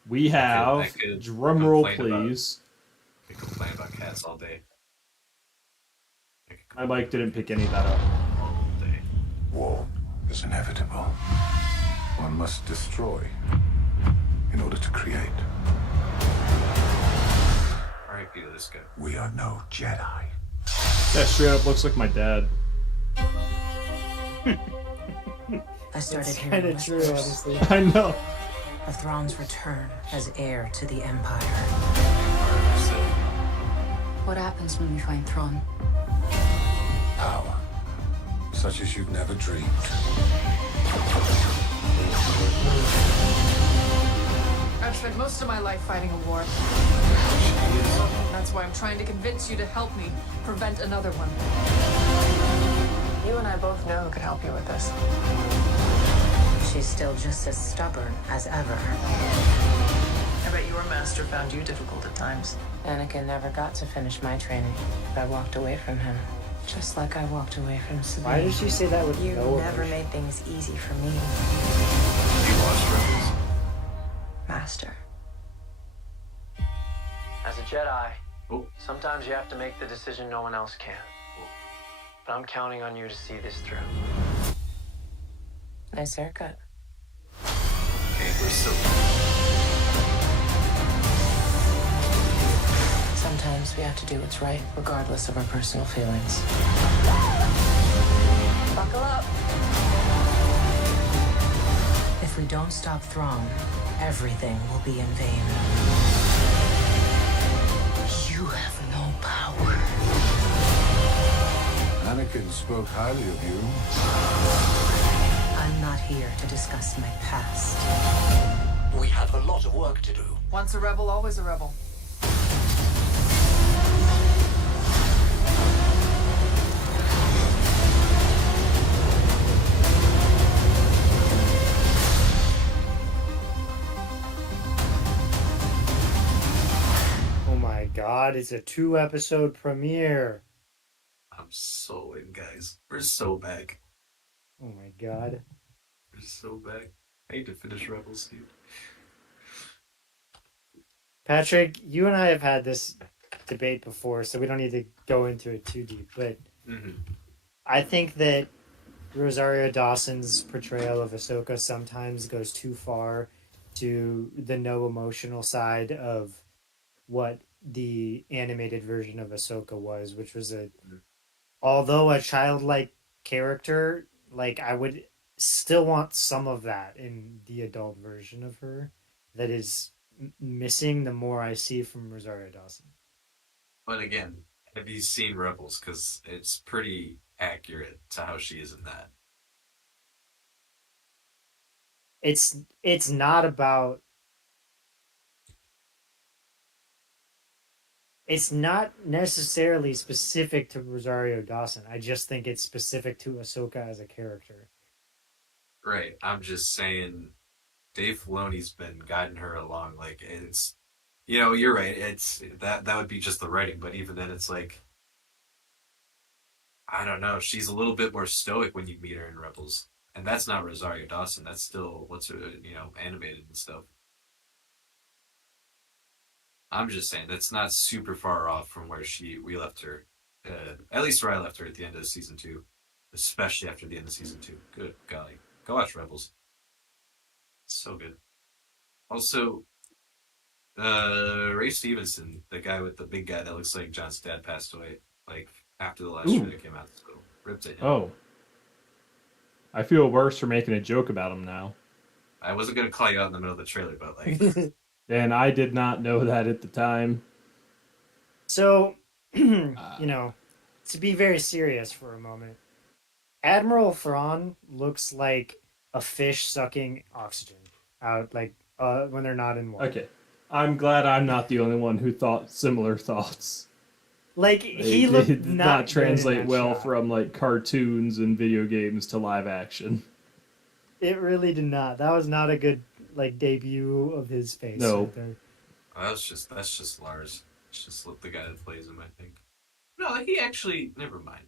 we have, could drumroll complain about- please, I could complain about Cats all day. my mic didn't pick any of that up. All day. War is inevitable. One must destroy in order to create. R.I.P. to this guy. We are no Jedi. That straight up looks like my dad. I started It's hearing kind of true, whispers honestly. I know. of Thrawn's return as heir to the Empire. What happens when we find Thrawn? Power. Such as you've never dreamed. I've spent most of my life fighting a war. That's why I'm trying to convince you to help me prevent another one. You and I both know who could help you with this. She's still just as stubborn as ever. I bet your master found you difficult at times. Anakin never got to finish my training. I walked away from him, just like I walked away from Sabine. Why did she say that with You no never emotion? made things easy for me, You watched Rebels. Master. As a Jedi, Oh. sometimes you have to make the decision no one else can. But I'm counting on you to see this through. Nice haircut. Okay, we're still. Sometimes we have to do what's right, regardless of our personal feelings. Buckle up. If we don't stop Thrawn, everything will be in vain. You have no power. Anakin spoke highly of you. I'm not here to discuss my past. We have a lot of work to do. Once a rebel, always a rebel. Oh my god, it's a 2-episode premiere. I'm so in, guys. We're so back. Oh my god. We're so back. I need to finish Rebels, dude. Patrick, you and I have had this debate before, so we don't need to go into it too deep, but I think that Rosario Dawson's portrayal of Ahsoka sometimes goes too far to the no emotional side of what the animated version of Ahsoka was, which was although a childlike character, like I would still want some of that in the adult version of her that is missing the more I see from Rosario Dawson. But again, have you seen Rebels? Because it's pretty accurate to how she is in that. It's not about. It's not necessarily specific to Rosario Dawson. I just think it's specific to Ahsoka as a character. Right. I'm just saying, Dave Filoni's been guiding her along. Like, it's, you're right. It's that would be just the writing. But even then, it's like, I don't know. She's a little bit more stoic when you meet her in Rebels, and that's not Rosario Dawson. That's still animated and stuff. I'm just saying that's not super far off from where we left her. At least where I left her at the end of season 2, especially after the end of season 2. Good golly, go watch Rebels. It's so good. Also, Ray Stevenson, the guy with the big guy that looks like John's dad, passed away like after the last trailer came out. So rip to him. Oh. I feel worse for making a joke about him now. I wasn't gonna call you out in the middle of the trailer, but like. And I did not know that at the time. So, to be very serious for a moment, Admiral Thrawn looks like a fish sucking oxygen out, when they're not in water. Okay. I'm glad I'm not the only one who thought similar thoughts. Like he It looked did not not good in translate that well shot. from like cartoons and video games to live action. It really did not. That was not a good like debut of his face. No. Right there. Oh, that's just Lars. It's just the guy that plays him, I think. No, he actually. Never mind.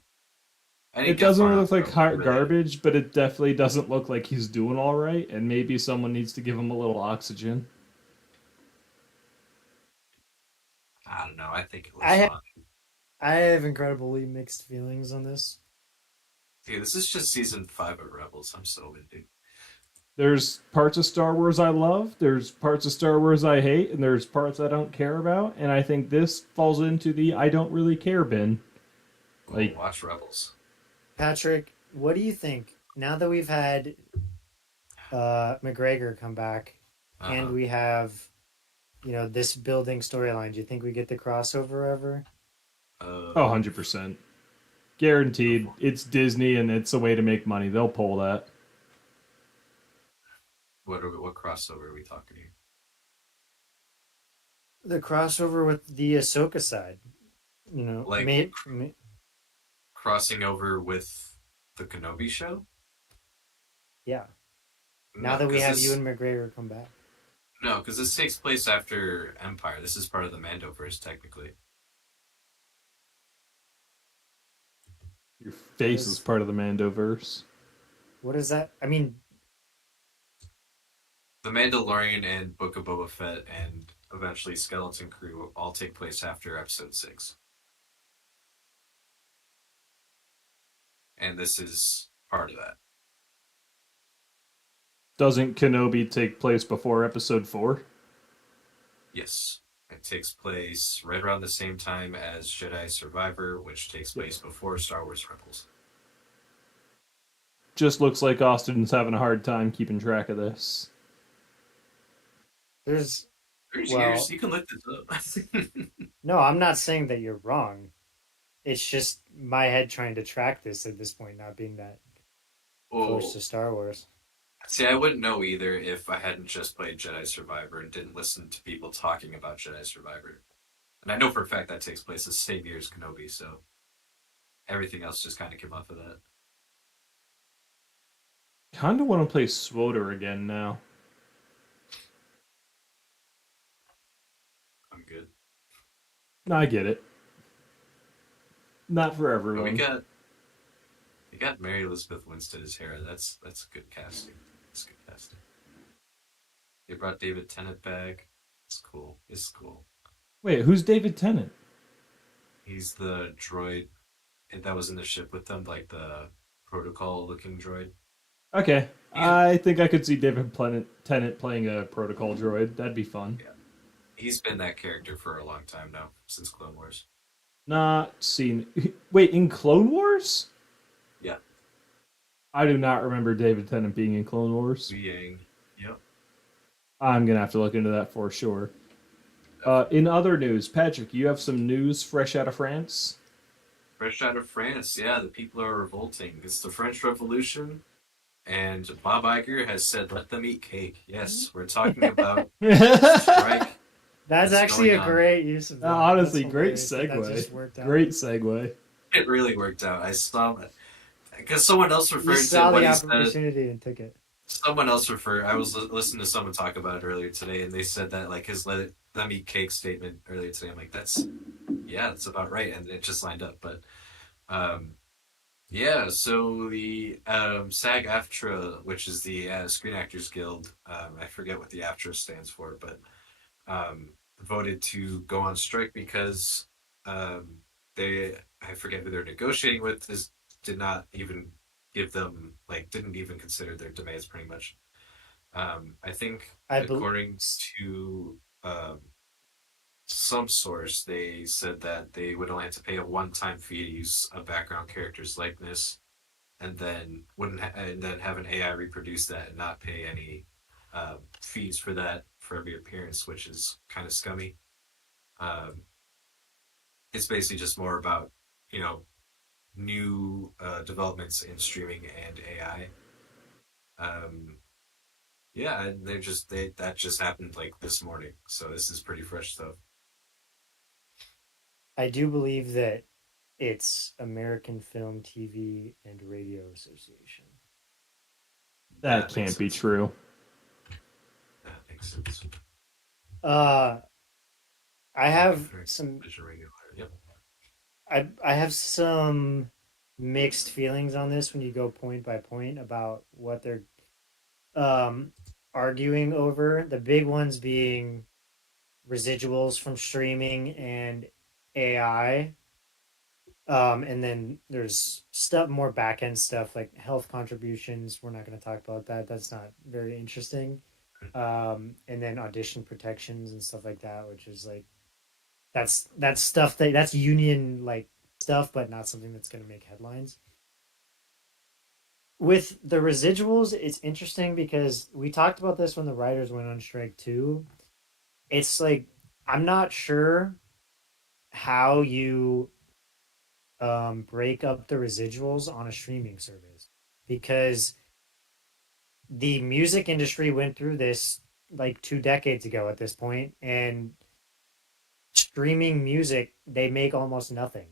I didn't It get doesn't far look enough like from hot really. garbage, but it definitely doesn't look like he's doing all right, and maybe someone needs to give him a little oxygen. I don't know. I think it looks I have, fine. I have incredibly mixed feelings on this. Dude, this is just season 5 of Rebels. I'm so into. There's parts of Star Wars I love, there's parts of Star Wars I hate, and there's parts I don't care about, and I think this falls into the I don't really care bin. Like, Watch Rebels. Patrick, what do you think now that we've had McGregor come back and we have, this building storyline? Do you think we get the crossover ever? 100%. Guaranteed. It's Disney, and it's a way to make money. They'll pull that. What crossover are we talking here? The crossover with the Ahsoka side, Like crossing over with the Kenobi show. Yeah. No, Now that we 'cause have this- Ewan McGregor come back. No, because this takes place after Empire. This is part of the Mandoverse, technically. Your face is part of the Mandoverse. What is that? I mean, The Mandalorian and Book of Boba Fett and eventually Skeleton Crew all take place after Episode 6. And this is part of that. Doesn't Kenobi take place before Episode 4? Yes. It takes place right around the same time as Jedi Survivor, which takes place before Star Wars Rebels. Just looks like Austin's having a hard time keeping track of this. there's Years. You can look this up. no, I'm not saying that you're wrong. It's just my head trying to track this at this point, not being that close to Star Wars. See, I wouldn't know either if I hadn't just played Jedi Survivor and didn't listen to people talking about Jedi Survivor. And I know for a fact that takes place the same year as Kenobi, so everything else just kind of came off of that. Kinda want to play SWOTR again now. I'm good. No, I get it. Not for everyone. We got Mary Elizabeth Winstead as Hera. That's good casting. That's good casting. They brought David Tennant back. It's cool. It's cool. Wait, who's David Tennant? He's the droid that was in the ship with them, like the protocol-looking droid. Okay. I think I could see David Tennant playing a protocol droid. That'd be fun. Yeah. He's been that character for a long time now, since Clone Wars. Not seen. Wait, in Clone Wars? Yeah. I do not remember David Tennant being in Clone Wars. Yep. I'm going to have to look into that for sure. In other news, Patrick, you have some news fresh out of France? Fresh out of France, yeah, the people are revolting. It's the French Revolution, and Bob Iger has said, let them eat cake. Yes, we're talking about strike. That's actually a great use of that. Honestly, That's great hilarious that that just segue. worked out. Great segue. It really worked out. I saw it. Because someone else You referred saw to what the he said. opportunity and took it. Someone else referred. I was listening to someone talk about it earlier today, and they said that like his let them eat cake statement earlier today. I'm like, that's about right, and it just lined up. But yeah, so the SAG-AFTRA, which is the Screen Actors Guild, I forget what the AFTRA stands for, but voted to go on strike because I forget who they're negotiating with, did not even give them, didn't even consider their demands pretty much. I think according to some source, they said that they would only have to pay a one-time fee to use a background character's likeness, and then have an AI reproduce that and not pay any fees for that for every appearance, which is kind of scummy. It's basically just more about new developments in streaming and AI. Yeah, and that just happened this morning, so this is pretty fresh stuff. I do believe that it's American Film, TV, and Radio Association. That can't be true. That makes sense. I have some. Yep. I have some mixed feelings on this when you go point by point about what they're um arguing over. The big ones being residuals from streaming and AI. And then there's stuff more back end stuff like health contributions. We're not going to talk about that. That's not very interesting. And then audition protections and stuff like that, which is like that's stuff that's union like stuff, but not something that's going to make headlines. With the residuals, it's interesting because we talked about this when the writers went on strike too. It's like I'm not sure how you break up the residuals on a streaming service because the music industry went through this like 2 decades ago at this point, and streaming music they make almost nothing,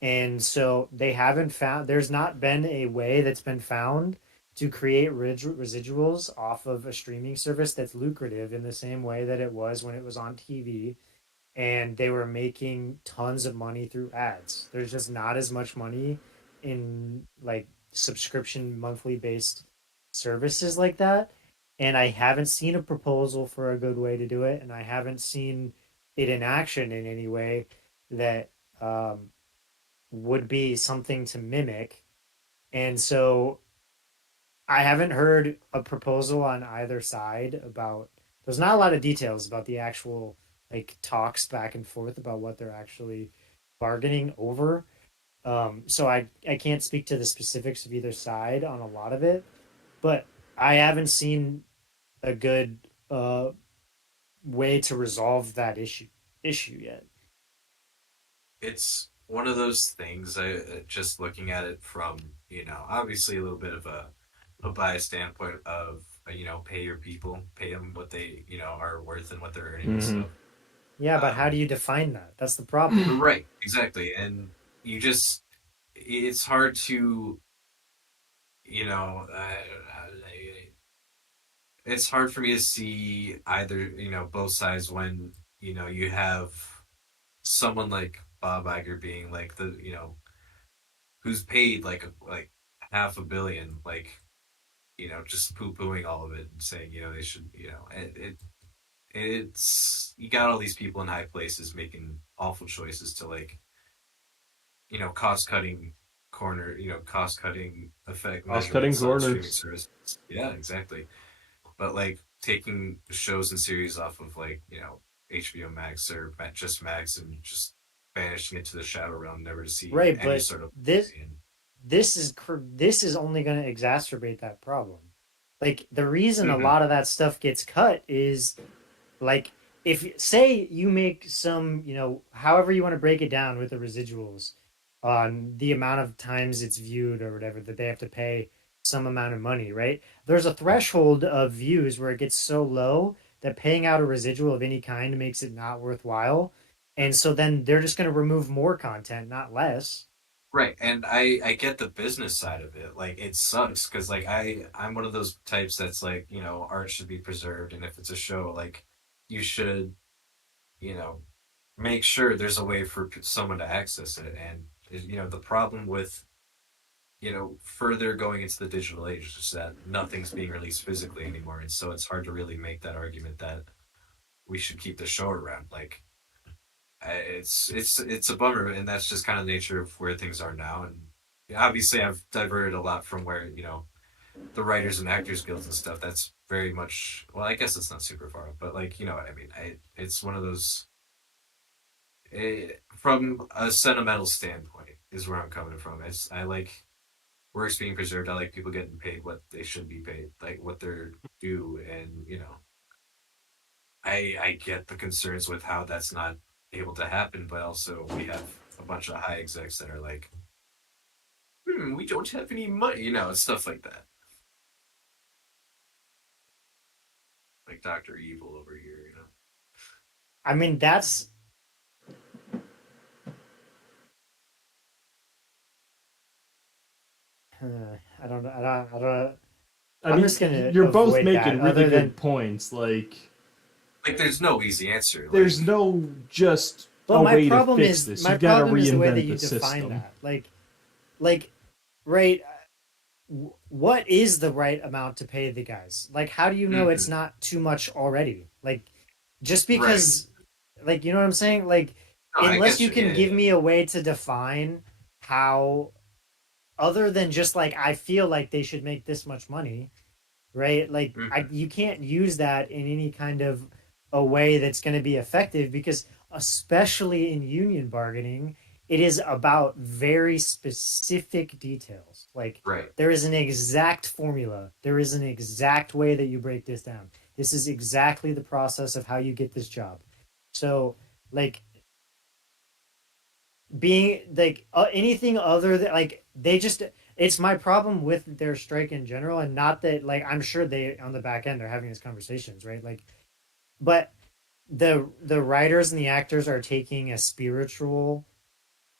and so they haven't found there's not been a way that's been found to create residuals off of a streaming service that's lucrative in the same way that it was when it was on TV and they were making tons of money through ads. There's just not as much money in like subscription monthly based services like that. And I haven't seen a proposal for a good way to do it, and I haven't seen it in action in any way that would be something to mimic. And so I haven't heard a proposal on either side about there's not a lot of details about the actual like talks back and forth about what they're actually bargaining over. So I can't speak to the specifics of either side on a lot of it, but I haven't seen a good way to resolve that issue yet. It's one of those things. I just looking at it from obviously a little bit of a biased standpoint of pay your people, pay them what they are worth and what they're earning and stuff. Yeah, but how do you define that? That's the problem. Right, exactly, and you just it's hard to it's hard for me to see either both sides when you have someone like Bob Iger being like the who's paid like $500 million, like just poo-pooing all of it and saying they should it's you got all these people in high places making awful choices to like cost cutting cost cutting effect Cost cutting measurements on streaming corners. services. Yeah, exactly. But like taking shows and series off of like HBO Max or just Max and just banishing it to the shadow realm, never to see Right, any but sort of this is only going to exacerbate that problem. Like the reason a Mhm. lot of that stuff gets cut is like if say you make some, however you want to break it down with the residuals on the amount of times it's viewed or whatever that they have to pay some amount of money, right? There's a threshold of views where it gets so low that paying out a residual of any kind makes it not worthwhile. And so then they're just going to remove more content, not less. Right, and I get the business side of it. Like it sucks because like I'm one of those types that's like art should be preserved, and if it's a show, like you should you know make sure there's a way for someone to access it. And the problem with further going into the digital age is just that nothing's being released physically anymore, and so it's hard to really make that argument that we should keep the show around. Like it's a bummer, and that's just kind of the nature of where things are now. And obviously, I've diverted a lot from where the writers and actors guilds and stuff. That's very much well, I guess it's not super far, but like you know what I mean. It's one of those. From a sentimental standpoint, is where I'm coming from. I like works being preserved. I like people getting paid what they should be paid, like what they're due, and I get the concerns with how that's not able to happen, but also we have a bunch of high execs that are like, we don't have any money, stuff like that. Like Dr. Evil over here, I mean, that's I don't know. I I'm mean, just gonna you're both avoid making that, really other good than- points. Like there's no easy answer. there's no just But a my way to problem fix is this. my You've got to problem is the way that reinvent you the define system. that. Like, right? What is the right amount to pay the guys? Like, how do you know it's not too much already? Like, just because, like, you know what I'm saying? Like, No, I unless get you you, can yeah, give yeah. me a way to define how, other than just like I feel like they should make this much money, right? Like, you can't use that in any kind of a way that's going to be effective, because especially in union bargaining, it is about very specific details. Like, there is an exact formula. There is an exact way that you break this down. This is exactly the process of how you get this job. So, like, being like anything other than like they just, it's my problem with their strike in general, and not that, like, I'm sure they on the back end they're having these conversations, right? Like, but the writers and the actors are taking a spiritual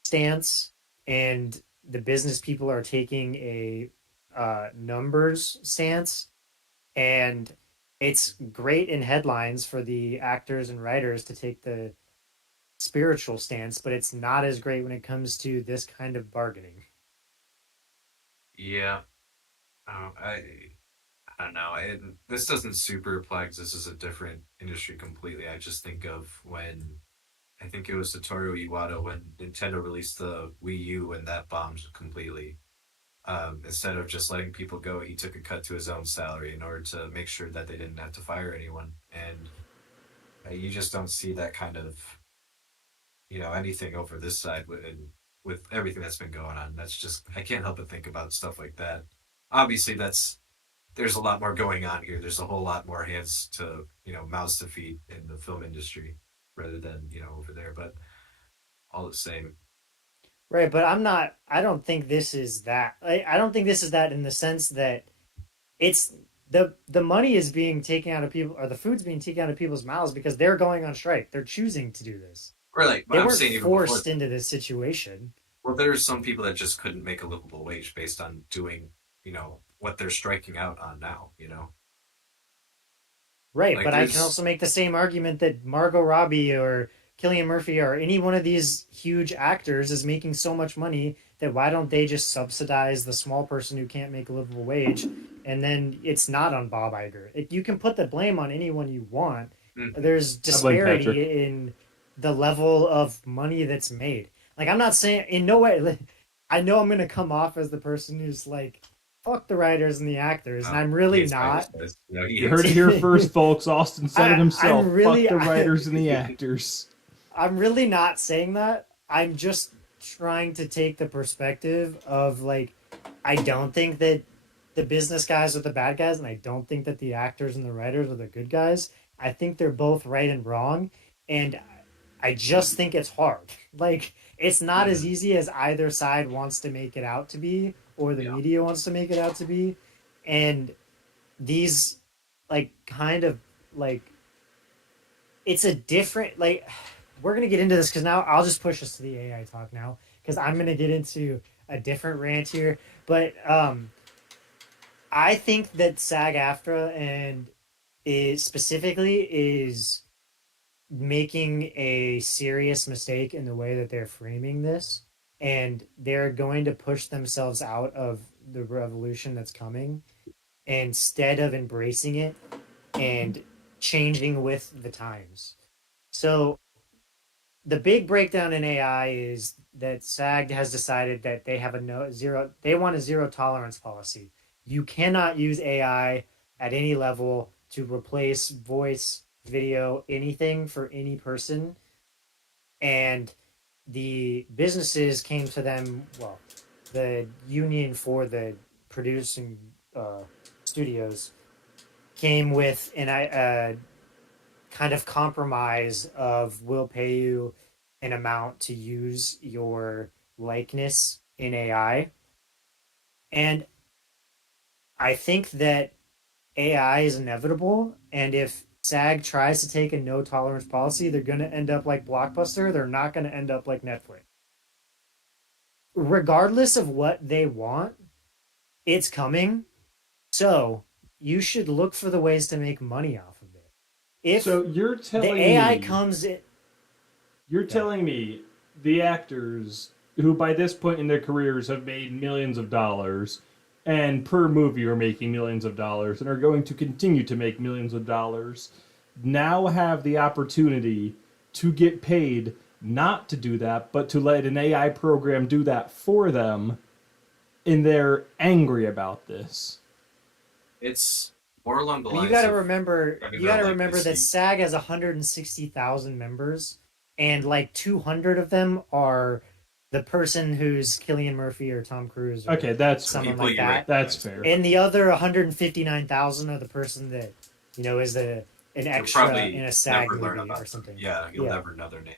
stance, and the business people are taking a numbers stance, and it's great in headlines for the actors and writers to take the spiritual stance, but it's not as great when it comes to this kind of bargaining. Yeah. I don't know. This doesn't super apply because this is a different industry completely. I just think of when I think it was Satoru Iwata when Nintendo released the Wii U and that bombed completely. Instead of just letting people go, he took a cut to his own salary in order to make sure that they didn't have to fire anyone. And you just don't see that kind of, anything over this side with everything that's been going on. That's just, I can't help but think about stuff like that. Obviously, there's a lot more going on here. There's a whole lot more hands to, mouths to feed in the film industry rather than, over there. But all the same. Right, but I don't think this is that. I don't think this is that in the sense that it's the money is being taken out of people, or the food's being taken out of people's mouths because they're going on strike. They're choosing to do this. Right, but They I'm weren't saying even forced before, into this situation. well, there's some people that just couldn't make a livable wage based on doing, what they're striking out on now. Right, Like, but I can there's- also make the same argument that Margot Robbie or Cillian Murphy or any one of these huge actors is making so much money that why don't they just subsidize the small person who can't make a livable wage, and then it's not on Bob Iger. You can put the blame on anyone you want. There's disparity in the level of money that's made. Like, I'm not saying in no way. Like, I know I'm gonna come off as the person who's like, fuck the writers and the actors, and I'm really not. You heard it here first, folks. Austin said it himself. I'm really- Fuck the writers and the actors. I'm really not saying that. I'm just trying to take the perspective of, like, I don't think that the business guys are the bad guys, and I don't think that the actors and the writers are the good guys. I think they're both right and wrong, and I just think it's hard. Like, it's not as easy as either side wants to make it out to be, or the media wants to make it out to be. And these, like, kind of, like, it's a different, like, we're going to get into this because now I'll just push us to the AI talk now, because I'm going to get into a different rant here. But I think that SAG-AFTRA and specifically is making a serious mistake in the way that they're framing this, and they're going to push themselves out of the revolution that's coming instead of embracing it and changing with the times. So the big breakdown in AI is that SAG has decided that they have they want a zero tolerance policy. You cannot use AI at any level to replace voice, video, anything for any person. And the businesses came to them, well, the union for the producing studios came with a kind of compromise of, we'll pay you an amount to use your likeness in AI. And I think that AI is inevitable, and if SAG tries to take a no tolerance policy, they're going to end up like Blockbuster. They're not going to end up like Netflix. Regardless of what they want, it's coming. So you should look for the ways to make money off of it. If So you're the telling AI me comes in, you're telling me the actors who by this point in their careers have made millions of dollars and per movie are making millions of dollars and are going to continue to make millions of dollars now have the opportunity to get paid not to do that, but to let an AI program do that for them, and they're angry about this. It's more along the you lines got to of remember, having you got to their remember that legacy. SAG has 160,000 members, and like 200 of them are the person who's Cillian Murphy or Tom Cruise or Okay, that's someone People like you that. That's recognize. fair. And the other 159,000 are the person that, you know, is an You'll extra probably in a SAG never learn movie about or something. Yeah, you'll never know their name.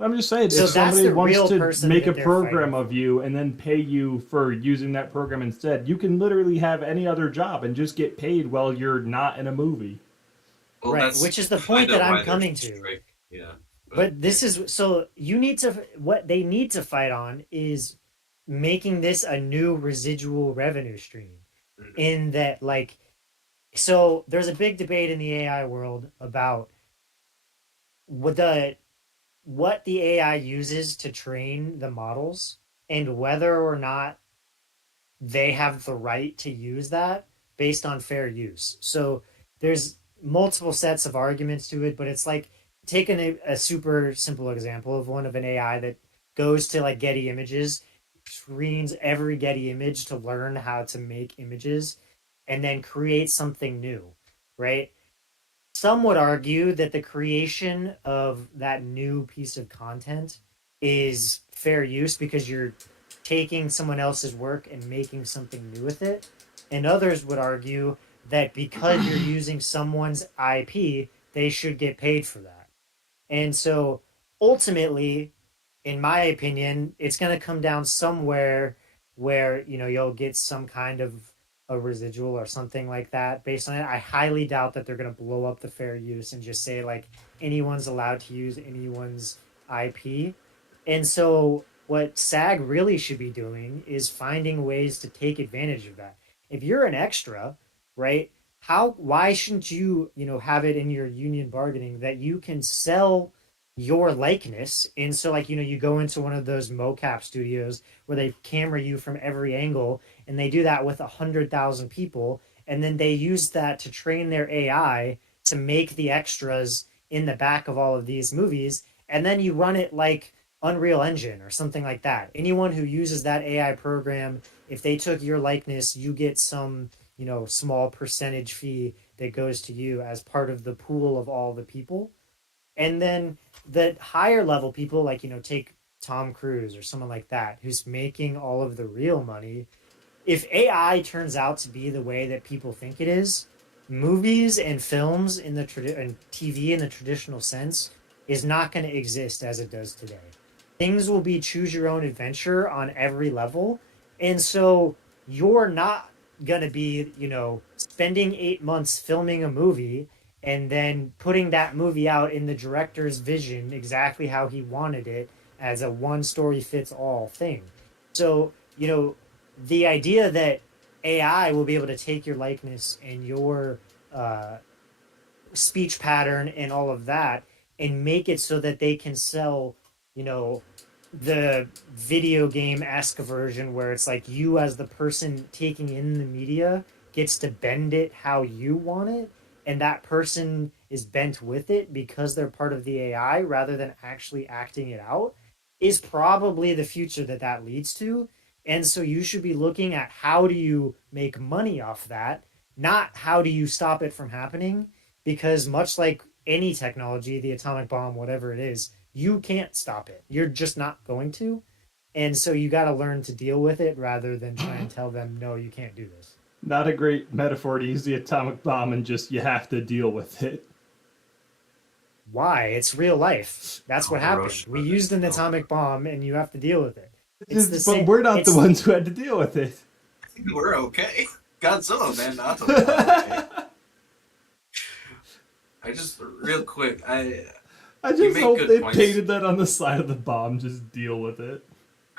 I'm just saying, So if that's somebody the wants real to person make a that they're program fighting of you and then pay you for using that program instead, you can literally have any other job and just get paid while you're not in a movie. Well, Right, that's which is the point that kinda I'm why they're coming to. strict. Yeah. But this is so you need to what they need to fight on is making this a new residual revenue stream. In that, like, so there's a big debate in the AI world about what the AI uses to train the models and whether or not they have the right to use that based on fair use. So there's multiple sets of arguments to it, but it's like taking a super simple example of one of an AI that goes to like Getty Images, screens every Getty image to learn how to make images, and then create something new, right? Some would argue that the creation of that new piece of content is fair use because you're taking someone else's work and making something new with it. And others would argue that because you're using someone's IP, they should get paid for that. And so ultimately, in my opinion, it's going to come down somewhere where, you know, you'll get some kind of a residual or something like that based on it. I highly doubt that they're going to blow up the fair use and just say like anyone's allowed to use anyone's IP. And so what SAG really should be doing is finding ways to take advantage of that. If you're an extra, right? Why shouldn't you, you know, have it in your union bargaining that you can sell your likeness? And so like, you know, you go into one of those mocap studios where they camera you from every angle, and they do that with 100,000 people, and then they use that to train their AI to make the extras in the back of all of these movies, and then you run it like Unreal Engine or something like that. Anyone who uses that AI program, if they took your likeness, you get some, you know, small percentage fee that goes to you as part of the pool of all the people. And then the higher level people, like, you know, take Tom Cruise or someone like that, who's making all of the real money. If AI turns out to be the way that people think it is, movies and films in the and TV in the traditional sense is not going to exist as it does today. Things will be choose your own adventure on every level. And so you're not going to be, you know, spending 8 months filming a movie and then putting that movie out in the director's vision exactly how he wanted it as a one story fits all thing. So, you know, the idea that AI will be able to take your likeness and your speech pattern and all of that and make it so that they can sell, you know, the video game esque version where it's like you as the person taking in the media gets to bend it how you want it, and that person is bent with it because they're part of the AI rather than actually acting it out, is probably the future that leads to. And so you should be looking at how do you make money off that, not how do you stop it from happening, because much like any technology, the atomic bomb, whatever it is, you can't stop it. You're just not going to. And so you got to learn to deal with it rather than try and tell them, no, you can't do this. Not a great metaphor to use the atomic bomb and just you have to deal with it. Why? It's real life. That's what happened. We used an atomic bomb and you have to deal with it. It's the same. But we're not the ones who had to deal with it. We're okay. Godzilla, man, not okay. I just, real quick, I just hope they painted that on the side of the bomb. Just deal with it.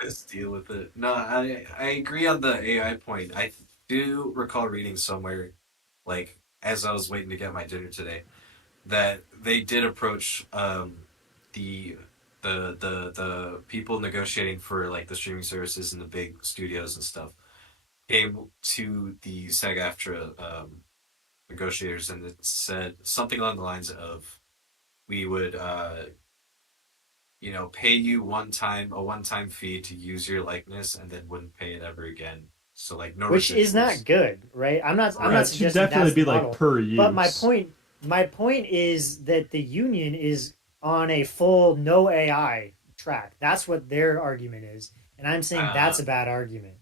Let's deal with it. No, I agree on the AI point. I do recall reading somewhere, like as I was waiting to get my dinner today, that they did approach the the people negotiating for like the streaming services and the big studios and stuff came to the SAG-AFTRA negotiators and it said something along the lines of we would pay you a one-time fee to use your likeness and then wouldn't pay it ever again. So like no Which is not residuals. good, right? I'm not Right. It should suggesting definitely that's be the like model. per use. But my point is that the union is on a full no AI track. That's what their argument is, and I'm saying that's a bad argument.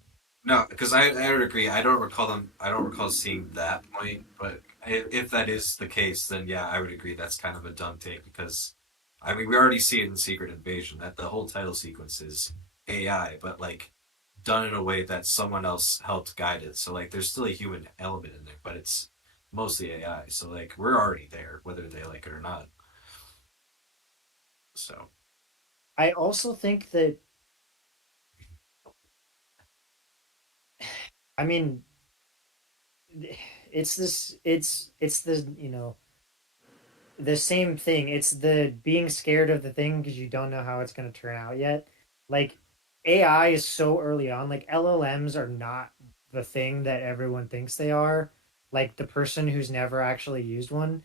No, because I would agree. I don't recall seeing that point. But if that is the case, then yeah, I would agree. That's kind of a dumb take because, I mean, we already see it in Secret Invasion that the whole title sequence is AI, but like done in a way that someone else helped guide it. So like, there's still a human element in there, but it's mostly AI. So like, we're already there, whether they like it or not. So I also think that, I mean, it's the the same thing. It's the being scared of the thing because you don't know how it's going to turn out yet. Like AI is so early on. Like LLMs are not the thing that everyone thinks they are. Like the person who's never actually used one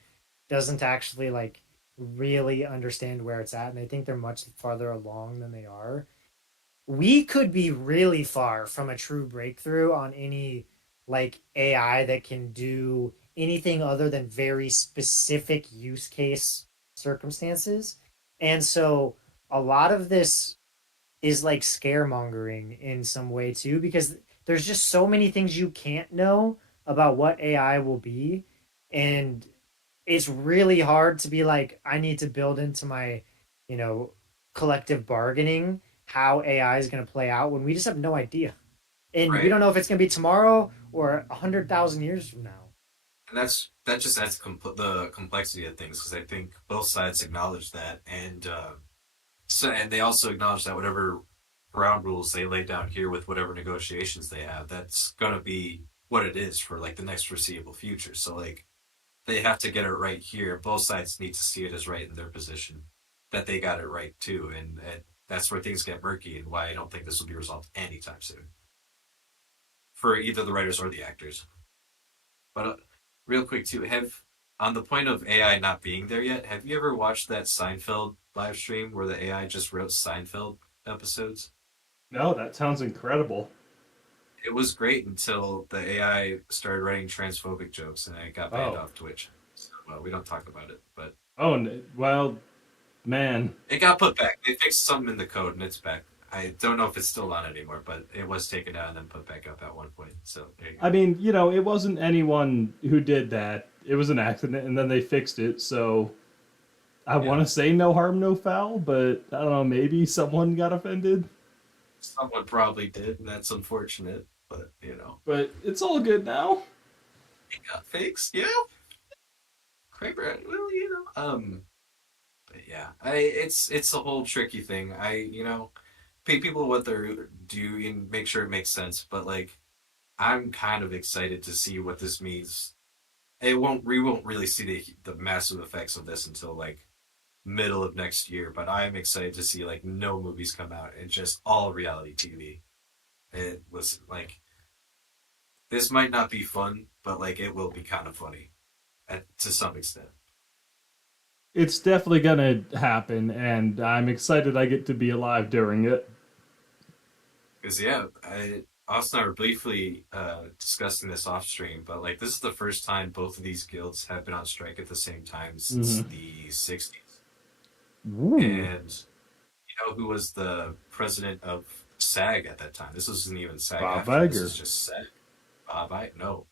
doesn't actually like really understand where it's at, and they think they're much farther along than they are. We could be really far from a true breakthrough on any like AI that can do anything other than very specific use case circumstances. And so a lot of this is like scaremongering in some way too, because there's just so many things you can't know about what AI will be. And it's really hard to be like, I need to build into my, you know, collective bargaining how AI is going to play out when we just have no idea. And we right. don't know if it's going to be tomorrow or 100,000 years from now. And that just adds the complexity of things because I think both sides acknowledge that, and and they also acknowledge that whatever ground rules they lay down here with whatever negotiations they have, that's gonna be what it is for like the next foreseeable future. So like they have to get it right here. Both sides need to see it as right in their position that they got it right too, and that's where things get murky and why I don't think this will be resolved anytime soon for either the writers or the actors. But real quick too, have on the point of AI not being there yet, have you ever watched that Seinfeld live stream where the AI just wrote Seinfeld episodes? No, that sounds incredible. It was great until the AI started writing transphobic jokes and it got banned off Twitch. So we don't talk about it, but Well, man, it got put back. They fixed something in the code and it's back. I don't know if it's still on anymore, but it was taken down and then put back up at one point. So there you go. I mean, it wasn't anyone who did that. It was an accident, and then they fixed it. So I want to say no harm, no foul, but I don't know. Maybe someone got offended. Someone probably did, and that's unfortunate. But But it's all good now. It got fixed. Yeah. Kramer, well, But yeah, it's a whole tricky thing. Pay people what they're due and make sure it makes sense. But like, I'm kind of excited to see what this means. We won't really see the massive effects of this until like middle of next year. But I'm excited to see like no movies come out and just all reality TV. It was like this might not be fun, but like it will be kind of funny, to some extent. It's definitely gonna happen, and I'm excited I get to be alive during it. Because yeah, Austin and I were briefly discussing this off stream, but like this is the first time both of these guilds have been on strike at the same time since the '60s. Ooh. And you know who was the president of SAG at that time? This wasn't even SAG. Bob This Iger. is just SAG. Bob Iger. No,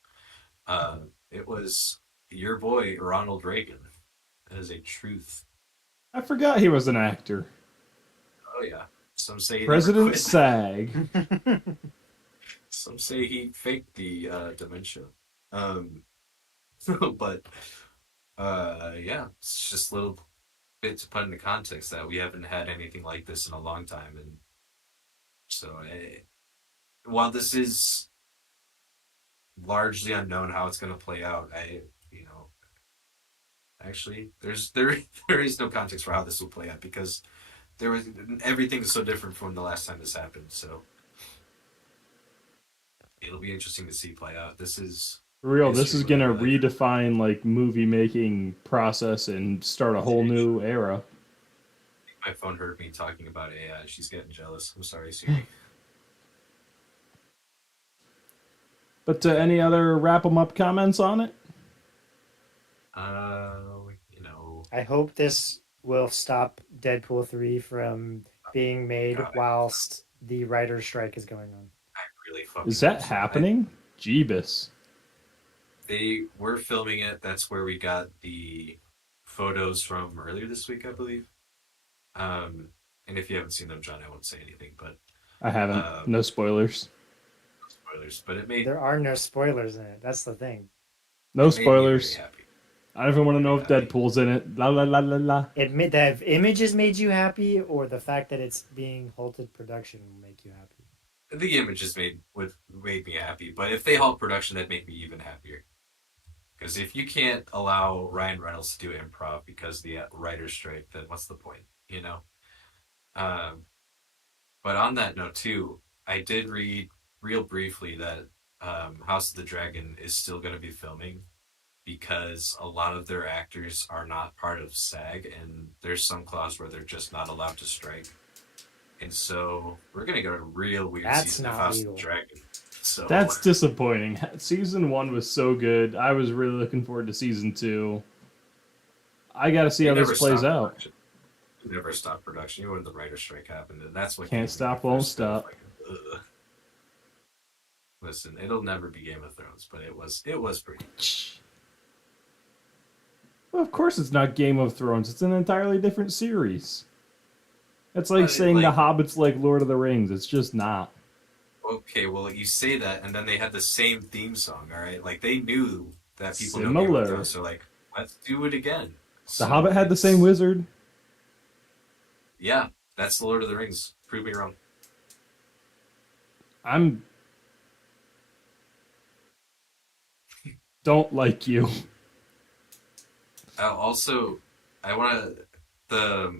it was your boy Ronald Reagan. That is a truth. I forgot he was an actor. Oh yeah. Some say he President never quit. SAG. Some say he faked the dementia. But yeah, it's just a little bit to put into context that we haven't had anything like this in a long time, and So, while this is largely unknown how it's going to play out, actually, there is no context for how this will play out because everything's so different from the last time this happened. So it'll be interesting to see play out. This is For real, this is gonna redefine like movie making process and start a whole new era. My phone heard me talking about AI. She's getting jealous. I'm sorry, Siri. But any other wrap 'em up comments on it? I hope this will stop Deadpool 3 from being made whilst the writer's strike is going on. Really fucking Is that happening? Jeebus. They were filming it. That's where we got the photos from earlier this week, I believe. And if you haven't seen them, John, I won't say anything, but I haven't. No spoilers. spoilers. But it made There are no spoilers in it. That's the thing. No it made me spoilers. very happy. I don't even want to know if Deadpool's in it. La la la la la. Admit that if images made you happy, or the fact that it's being halted production will make you happy. The images made me happy, but if they halt production, that'd make me even happier. Because if you can't allow Ryan Reynolds to do improv because of the writer's strike, then what's the point? You know. But on that note too, I did read real briefly that House of the Dragon is still going to be filming because a lot of their actors are not part of SAG, and there's some clause where they're just not allowed to strike. And so we're going to get a real weird season of House of the Dragon. So That's disappointing. Season 1 was so good. I was really looking forward to season 2. I got to see how this plays out. You never stop production. You when the writer's strike happened, and that's what Can't stop, won't stop. Ugh. Listen, it'll never be Game of Thrones, but it was pretty. Well, of course it's not Game of Thrones. It's an entirely different series. It's like saying The Hobbit's like Lord of the Rings. It's just not. Okay, well, you say that, and then they had the same theme song, all right? Like, they knew that people know Game Similar. of Thrones, so like, let's do it again. The Hobbit had the same wizard. Yeah, that's the Lord of the Rings. Prove me wrong. I'm... Don't like you. Also, I want to...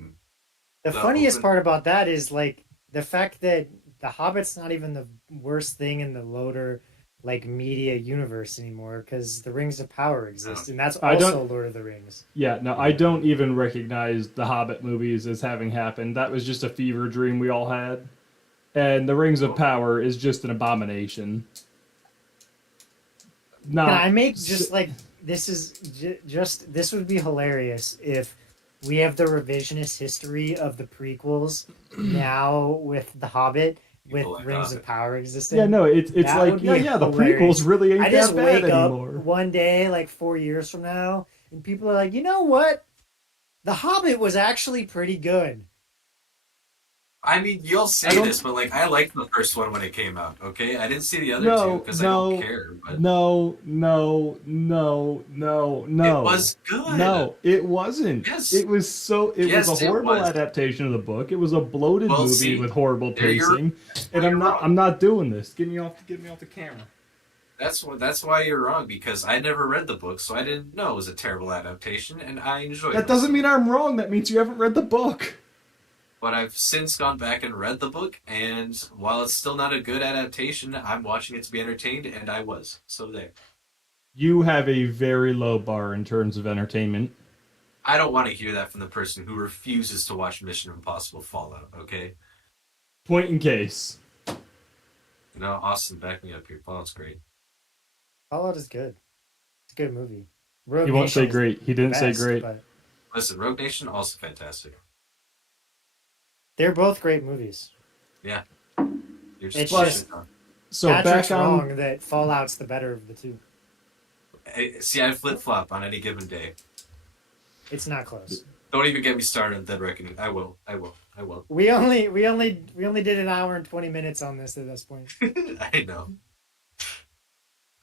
The funniest part about that is like the fact that The Hobbit's not even the worst thing in the Loader like media universe anymore because the Rings of Power exist, and that's also Lord of the Rings. Yeah, no, I don't even recognize the Hobbit movies as having happened. That was just a fever dream we all had. And the Rings of Power is just an abomination. Can I make just like this is just this would be hilarious if we have the revisionist history of the prequels now with The Hobbit with Rings of Power existing. Yeah, no, it's like yeah, the prequels really ain't I just that bad wake up anymore. one day like 4 years from now and people are like, you know what? The Hobbit was actually pretty good. I mean, you'll say this, but like, I liked the first one when it came out. Okay, I didn't see the other two because I don't care. But No. it was good. No, it wasn't. Yes. It was so. It Yes, was a it horrible was. adaptation of the book. It was a bloated Well, movie see, with horrible there you're- pacing. And I'm not doing this. Get me off the camera. That's why you're wrong, because I never read the book, so I didn't know it was a terrible adaptation, and I enjoyed it. That doesn't mean I'm wrong. That means you haven't read the book. But I've since gone back and read the book, and while it's still not a good adaptation, I'm watching it to be entertained, and I was. So there. You have a very low bar in terms of entertainment. I don't want to hear that from the person who refuses to watch Mission Impossible Fallout, okay? Point in case. No, Austin, back me up here. Fallout's great. Fallout is good. It's a good movie. He won't say great. He didn't say great. But Listen, Rogue Nation, also fantastic. they're both great movies. Yeah. You're It's just just So Patrick's back on wrong that Fallout's the better of the two. See, I flip-flop on any given day. It's not close. Don't even get me started on Dead Reckoning. I will. We only did an hour and 20 minutes on this at this point. I know.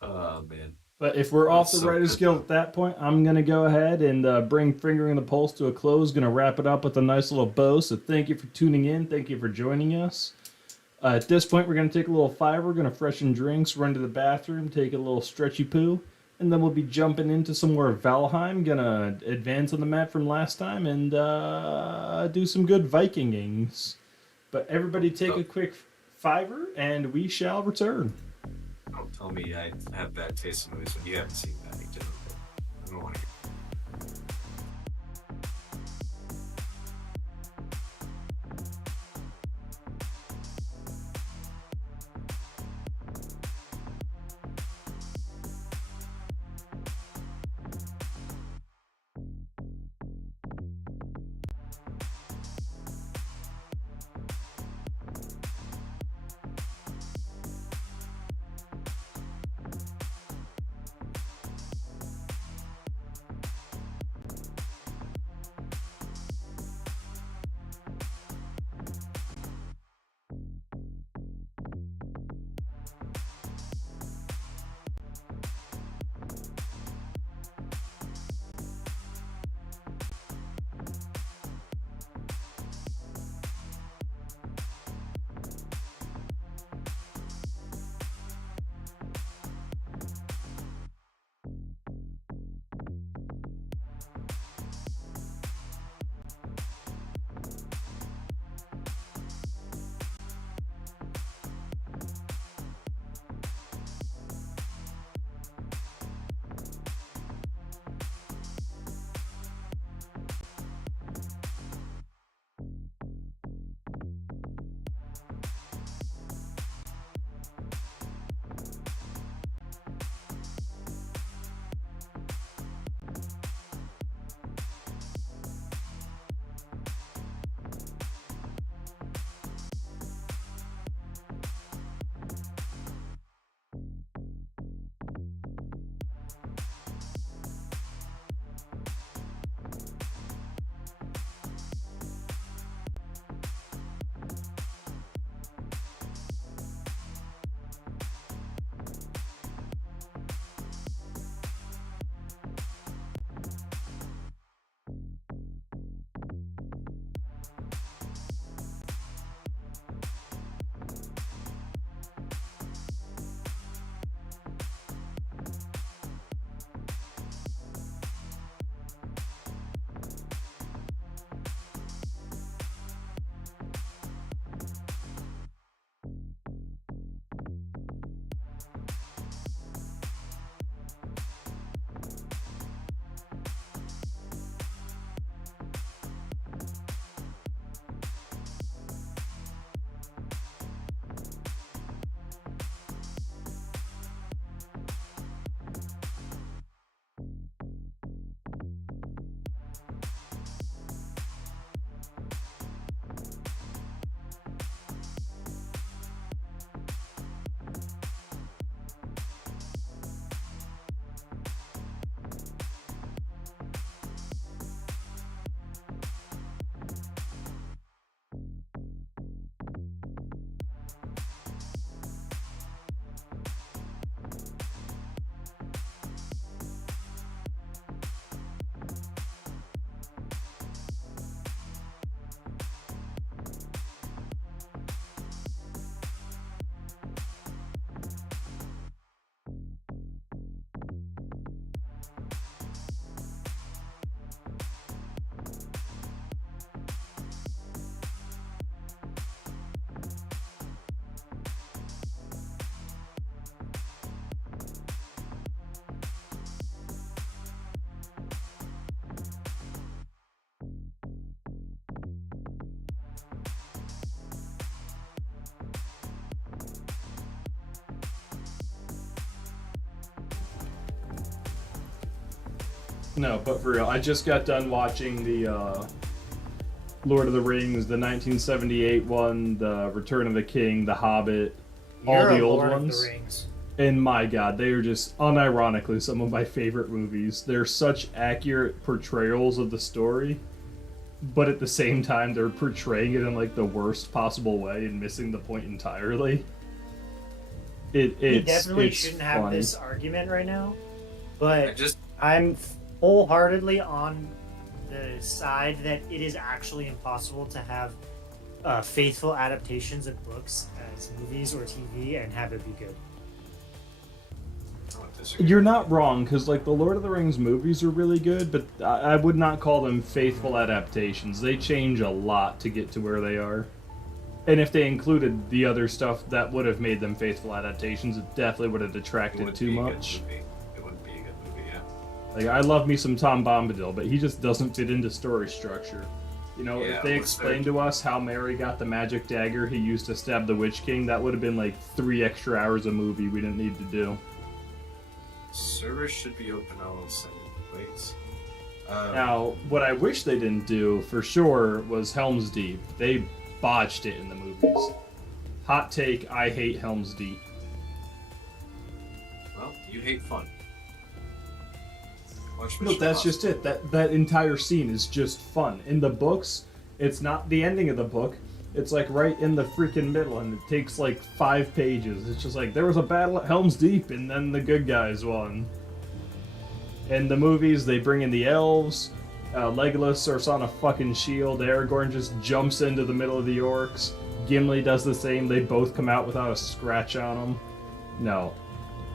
Oh, man. But if we're off the So Writer's good. Guild at that point, I'm going to go ahead and bring Fingering the Pulse to a close. Going to wrap it up with a nice little bow. So thank you for tuning in. Thank you for joining us. At this point, we're going to take a little five. We're going to freshen drinks, run to the bathroom, take a little stretchy poo, and then we'll be jumping into some more Valheim. Gonna advance on the map from last time and do some good Vikingings. But everybody take a quick fiver, and we shall return. Don't tell me I have bad taste in movies when you haven't seen Paddington. I don't want to. No, but for real, I just got done watching the Lord of the Rings, the 1978 one, the Return of the King, the Hobbit, all the old ones. And my god, they are just unironically some of my favorite movies. They're such accurate portrayals of the story, but at the same time they're portraying it in like the worst possible way and missing the point entirely. We definitely shouldn't have this argument right now, but I'm wholeheartedly on the side that it is actually impossible to have faithful adaptations of books as movies or TV and have it be good. You're not wrong, because like the Lord of the Rings movies are really good, but I would not call them faithful adaptations. They change a lot to get to where they are. And if they included the other stuff that would have made them faithful adaptations, it definitely would have detracted too much. It wouldn't be a good movie, yeah. Like, I love me some Tom Bombadil, but he just doesn't fit into story structure. You know, Yeah, if they what's explained to us how Merry got the magic dagger he used to stab the Witch King, that would have been like 3 extra hours of movie we didn't need to do. Servers should be open all of a sudden. Wait. Now, what I wish they didn't do, for sure, was Helm's Deep. They botched it in the movies. Hot take, I hate Helm's Deep. Well, you hate fun. Watch No, Mission that's just it. That entire scene is just fun. In the books, it's not the ending of the book. It's like right in the freaking middle, and it takes like 5 pages. It's just like, there was a battle at Helm's Deep, and then the good guys won. In the movies, they bring in the elves. Legolas surfs on a fucking shield. Aragorn just jumps into the middle of the orcs. Gimli does the same. They both come out without a scratch on them. No.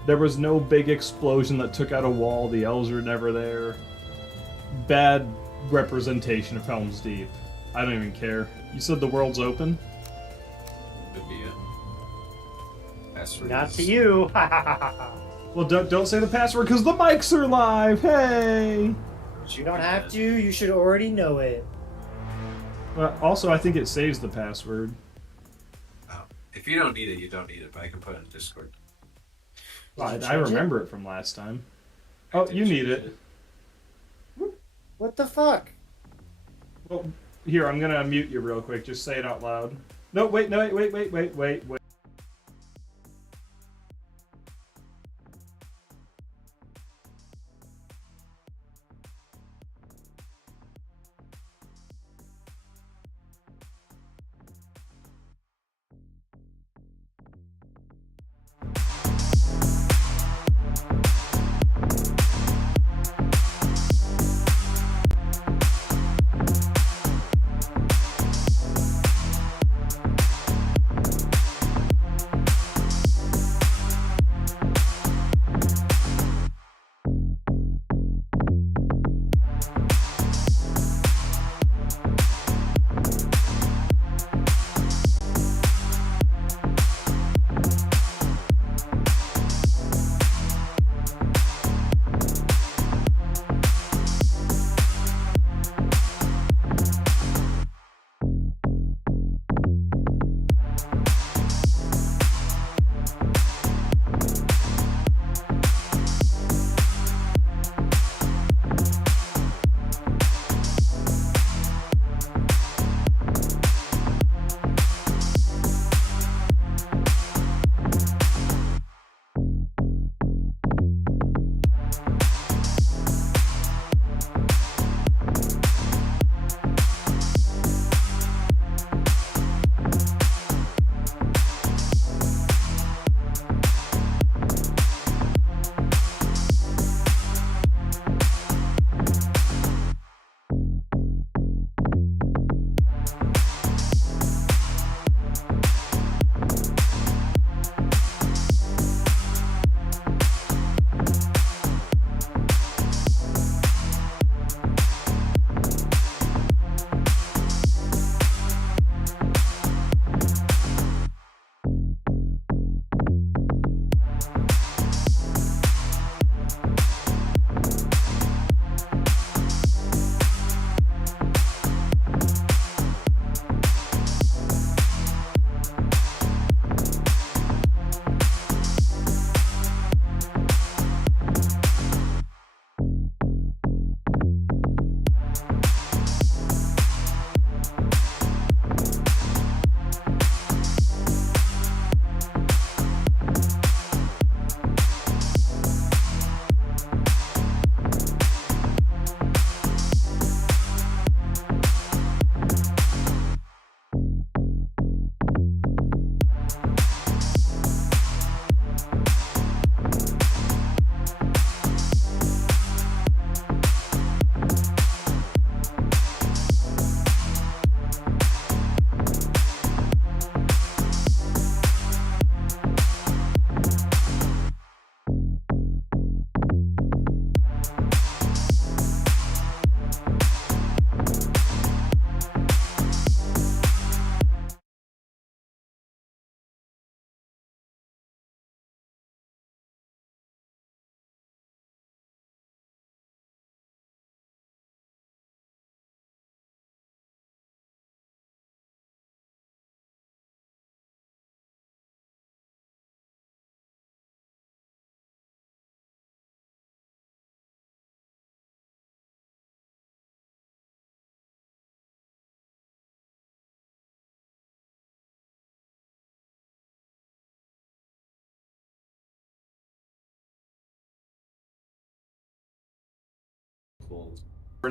There was no big explosion that took out a wall. The elves were never there. Bad representation of Helm's Deep. I don't even care. You said the world's open? Could be it. Password Not is- to you. Well, don't say the password because the mics are live. Hey. You don't have to. You should already know it. Also, I think it saves the password. Oh. If you don't need it, you don't need it, but I can put it in Discord. I remember it from last time. Oh, you need it. What the fuck? Well, here, I'm gonna mute you real quick. Just say it out loud. No, wait, wait.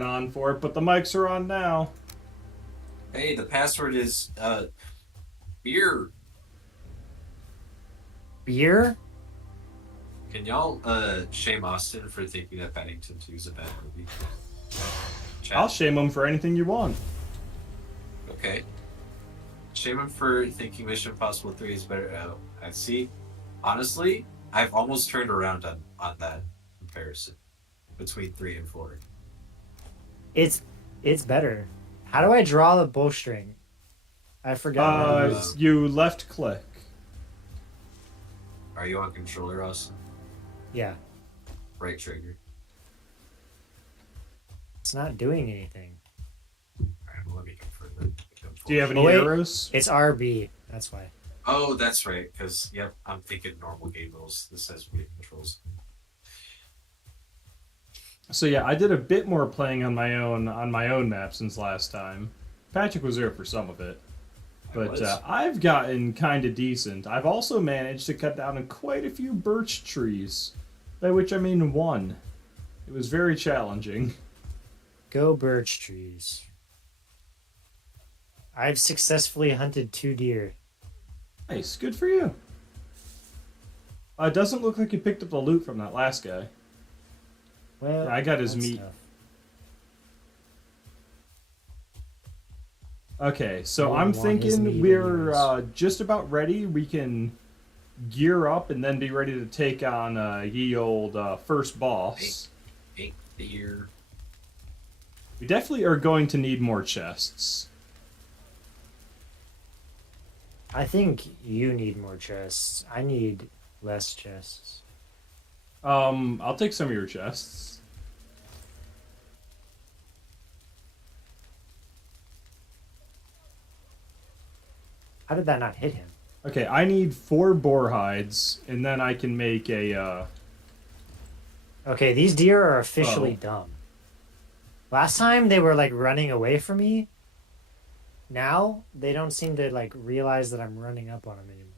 on for it, but the mics are on now. Hey, the password is beer. Beer? Can y'all shame Austin for thinking that Paddington 2 is a bad movie? Chat. I'll shame him for anything you want. Okay. Shame him for thinking Mission Impossible 3 is better. Oh, I see. Honestly, I've almost turned around on that comparison between 3 and 4. It's better. How do I draw the bowstring? I forgot. You left click. Are you on controller, Austin? Yeah. Right trigger. It's not doing anything. Alright, well, let me confirm that. Do you have any wait, arrows? It's RB. That's why. Oh, that's right. Because, yep, I'm thinking normal game rules. This has weird controls. So yeah, I did a bit more playing on my own map since last time. Patrick was there for some of it. But I've gotten kind of decent. I've also managed to cut down quite a few birch trees. By which I mean one. It was very challenging. Go birch trees. I've successfully hunted 2 deer. Nice, good for you. It doesn't look like you picked up the loot from that last guy. Well, yeah, I got his that's meat. tough. Okay, so I I'm wouldn't want his thinking meat we're just about ready. We can gear up and then be ready to take on ye old first boss. Eikthyr. We definitely are going to need more chests. I think you need more chests. I need less chests. I'll take some of your chests. How did that not hit him? Okay, I need 4 boar hides, and then I can make a, Okay, these deer are officially dumb. Last time they were, like, running away from me. Now, they don't seem to, like, realize that I'm running up on them anymore.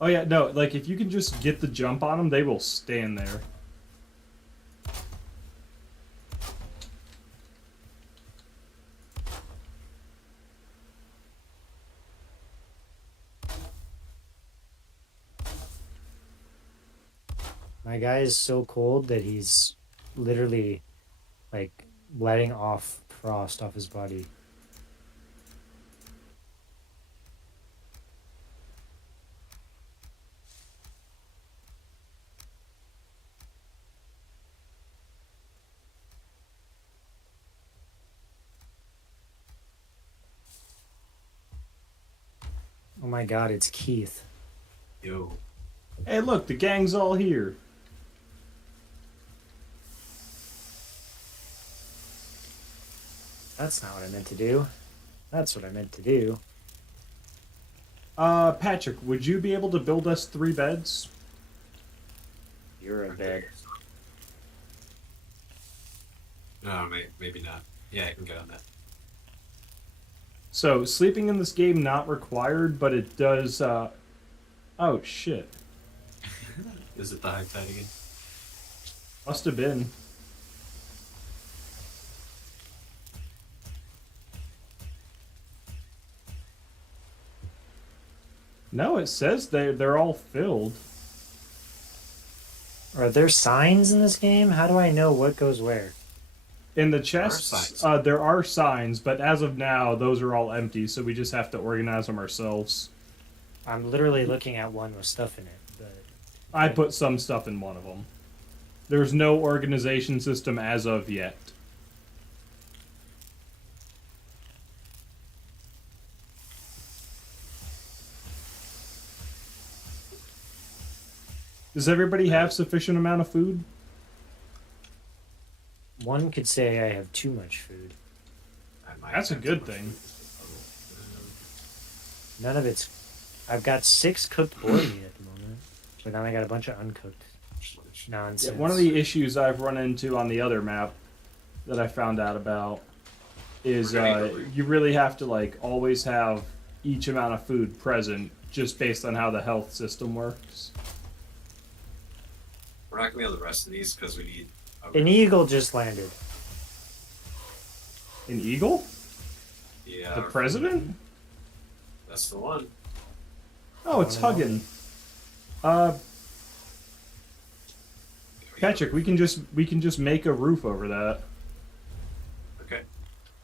Oh yeah, no, like, if you can just get the jump on them, they will stand there. My guy is so cold that he's literally, like, letting off frost off his body. Oh my god, it's Keith. Yo. Hey, look, the gang's all here. That's not what I meant to do. That's what I meant to do. Patrick, would you be able to build us 3 beds? You're a bed. No, maybe not. Yeah, I can get on that. So, sleeping in this game not required, but it does, Oh, shit. Is it the high tide again? Must have been. No, it says they're all filled. Are there signs in this game? How do I know what goes where? In the chests, there are signs, but as of now, those are all empty, so we just have to organize them ourselves. I'm literally looking at one with stuff in it, but... I put some stuff in one of them. There's no organization system as of yet. Does everybody have sufficient amount of food? One could say I have too much food. That's a good thing. None of it's... I've got 6 cooked boar meat at the moment, but now I got a bunch of uncooked nonsense. Yeah, one of the issues I've run into on the other map that I found out about is you really have to like always have each amount of food present just based on how the health system works. We're not gonna be able to rest in these because we need. An eagle just landed. An eagle? Yeah. The president? That's the one. Oh, it's hugging. Patrick, we can just make a roof over that. Okay.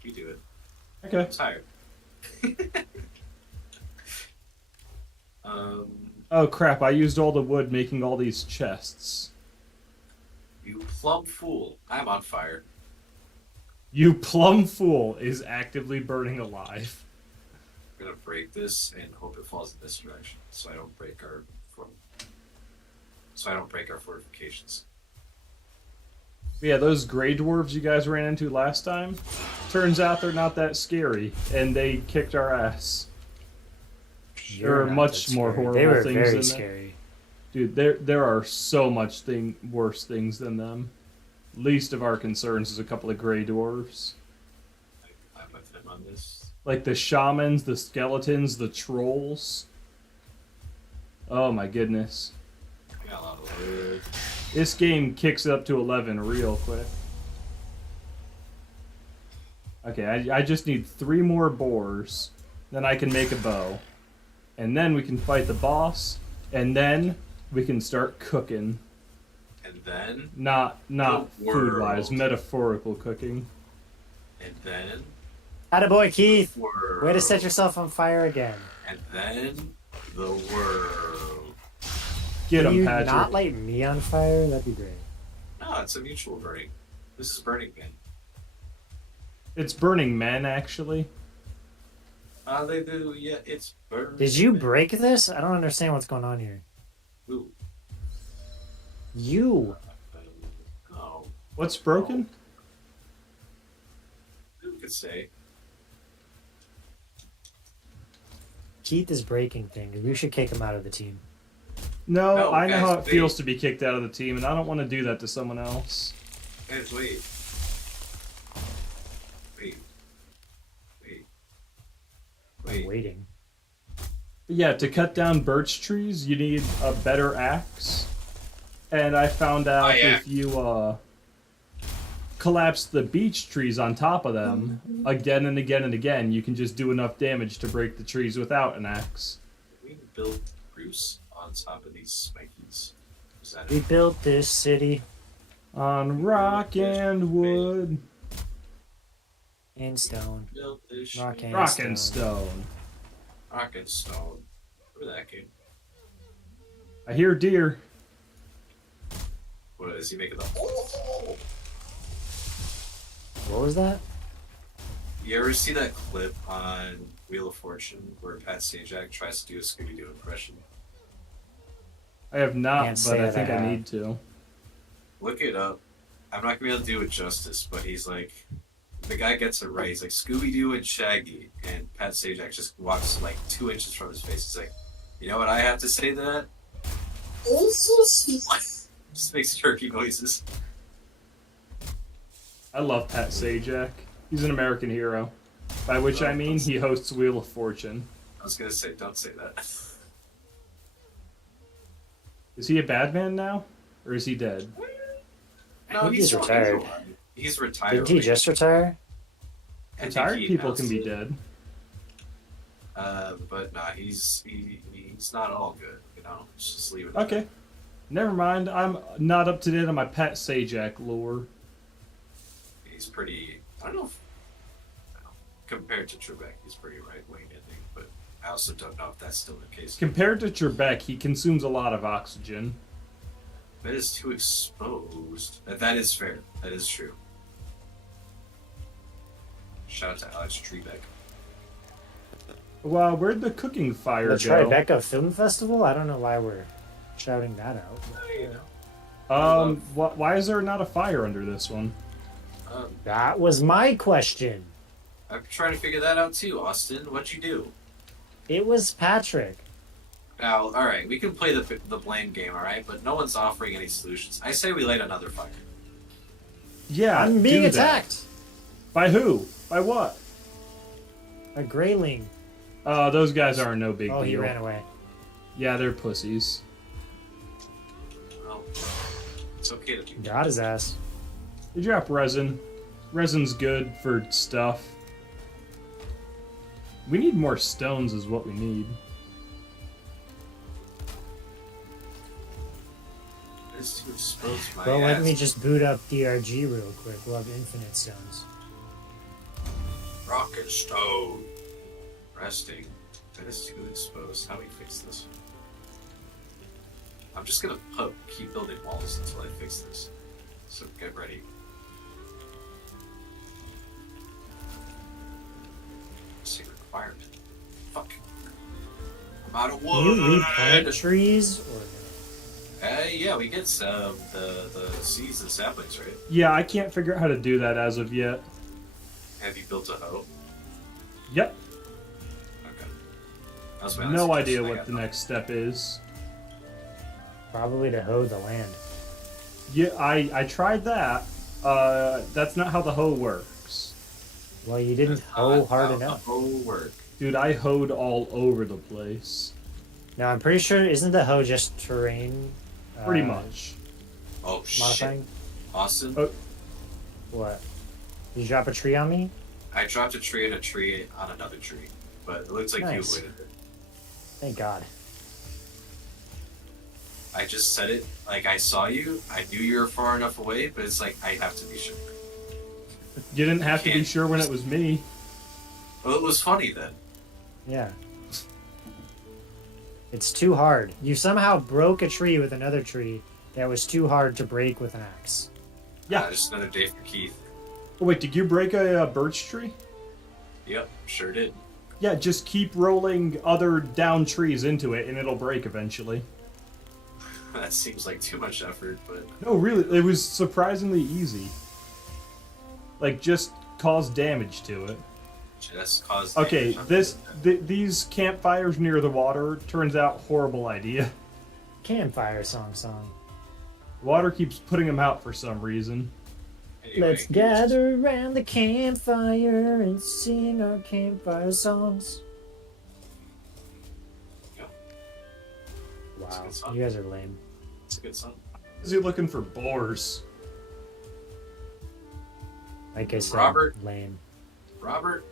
You do it. Okay. I'm tired. Oh crap, I used all the wood making all these chests. You plumb fool. I'm on fire. You plum fool is actively burning alive. I'm gonna break this and hope it falls in this direction, so I don't break our fortifications. Yeah, those gray dwarves you guys ran into last time, turns out they're not that scary, and they kicked our ass. There are much more horrible They were things very than scary. Dude, there are so much worse things than them. Least of our concerns is a couple of gray dwarves. I'm with him on this. Like the shamans, the skeletons, the trolls. Oh my goodness. I got a lot of wood. This game kicks it up to 11 real quick. Okay, I just need 3 more boars. Then I can make a bow. And then we can fight the boss. And then we can start cooking. And then? Not The food-wise, world. metaphorical cooking. And then? Attaboy, Keith! World. Way to set yourself on fire again. And then? The world. Get Can him, you Patrick. not light me on fire? That'd be great. No, it's a mutual burning. This is Burning Man. It's Burning Men, actually. Hallelujah, it's burning. Did you break this? I don't understand what's going on here. Ooh. You. Oh. What's broken? Who could say? Keith is breaking things. We should kick him out of the team. No, I know guys, how it wait. feels to be kicked out of the team, and I don't want to do that to someone else. Guys, wait. Wait. Wait. I'm waiting. Yeah, to cut down birch trees, you need a better axe. And I found out if you collapse the beech trees on top of them again and again and again, you can just do enough damage to break the trees without an axe. We build Bruce on top of these spikies. Is that We it? built this city On rock and wood. and stone. Built this Rock shit. and Rock stone. and stone. Rock and stone. Remember that game? I hear deer. What is he making the? Oh! What was that? You ever see that clip on Wheel of Fortune where Pat Sajak tries to do a Scooby-Doo impression? I have not, Can't but say I that think I I have. need to. Look it up. I'm not gonna be able to do it justice, but he's like, the guy gets it right. He's like Scooby-Doo and Shaggy, and Pat Sajak just walks like 2 inches from his face. He's like, you know what I have to say to that? Just makes jerky noises. I love Pat Sajak. He's an American hero. By which I mean he hosts Wheel of Fortune. I was gonna say, don't say that. Is he a bad man now? Or is he dead? No, think he's still- retired. He's retired. Didn't he just retire? I think Retired he people can announced be it. dead. But nah, he's not all good. You know, just leave it. Okay. Never mind. I'm not up to date on my Pat Sajak lore. He's pretty. I don't know. If, compared to Trebek, he's pretty right wing, I think. But I also don't know if that's still the case. Compared to Trebek, he consumes a lot of oxygen. That is too exposed. That is fair. That is true. Shout out to Alex Trebek. Wow, where'd the cooking fire The go? Tribeca Film Festival? I don't know why we're shouting that out. You know. Why is there not a fire under this one? That was my question. I'm trying to figure that out too, Austin. What'd you do? It was Patrick. Now, all right, we can play the blame game, all right, but no one's offering any solutions. I say we light another fire. Yeah, I'm being do that. attacked. By who? By what? A grayling. Those guys are no big Oh, deal. he ran away. Yeah, they're pussies. Well, it's okay to do. Got his ass. They drop resin. Resin's good for stuff. We need more stones is what we need. Just to expose my Well, let ass. me just boot up DRG real quick. We'll have infinite stones. Rock and stone. Resting. That is too exposed. How do we fix this? I'm just gonna keep building walls until I fix this. So get ready. Secret requirement. Fuck. I'm out of wood. Can you replant trees or Yeah, we get some the seeds and saplings, right? Yeah, I can't figure out how to do that as of yet. Have you built a hoe? Yep. Okay. That was my No last idea suggestion. I what got the nothing. next step is. probably to hoe the land? Yeah, I tried that. That's not how the hoe works. Well, you didn't hoe hard enough. Hoe work. Dude, I hoed all over the place. No, I'm pretty sure, isn't the hoe just terrain? Pretty much. Oh shit. Modifying? Austin, What? Did you drop a tree on me? I dropped a tree and a tree on another tree, but it looks like you Nice. avoided it. Thank God. I just said it like I saw you. I knew you were far enough away, but it's like I have to be sure. You didn't have to be Can't- sure when it was me. Well, it was funny then. Yeah. It's too hard. You somehow broke a tree with another tree that was too hard to break with an axe. Yeah. Just another day for Keith. Oh, wait, did you break a birch tree? Yep, sure did. Yeah, just keep rolling other down trees into it and it'll break eventually. That seems like too much effort, but No, really, it was surprisingly easy. Like, just cause damage to it. just caused. Okay, damage. these campfires near the water turns out horrible idea. Campfire song. Water keeps putting them out for some reason. Anyway, Let's gather around the campfire and sing our campfire songs. Yeah. Wow, It's a good song. you guys are lame. It's a good song. Is he looking for boars? Like I said, Robert. lame. Robert,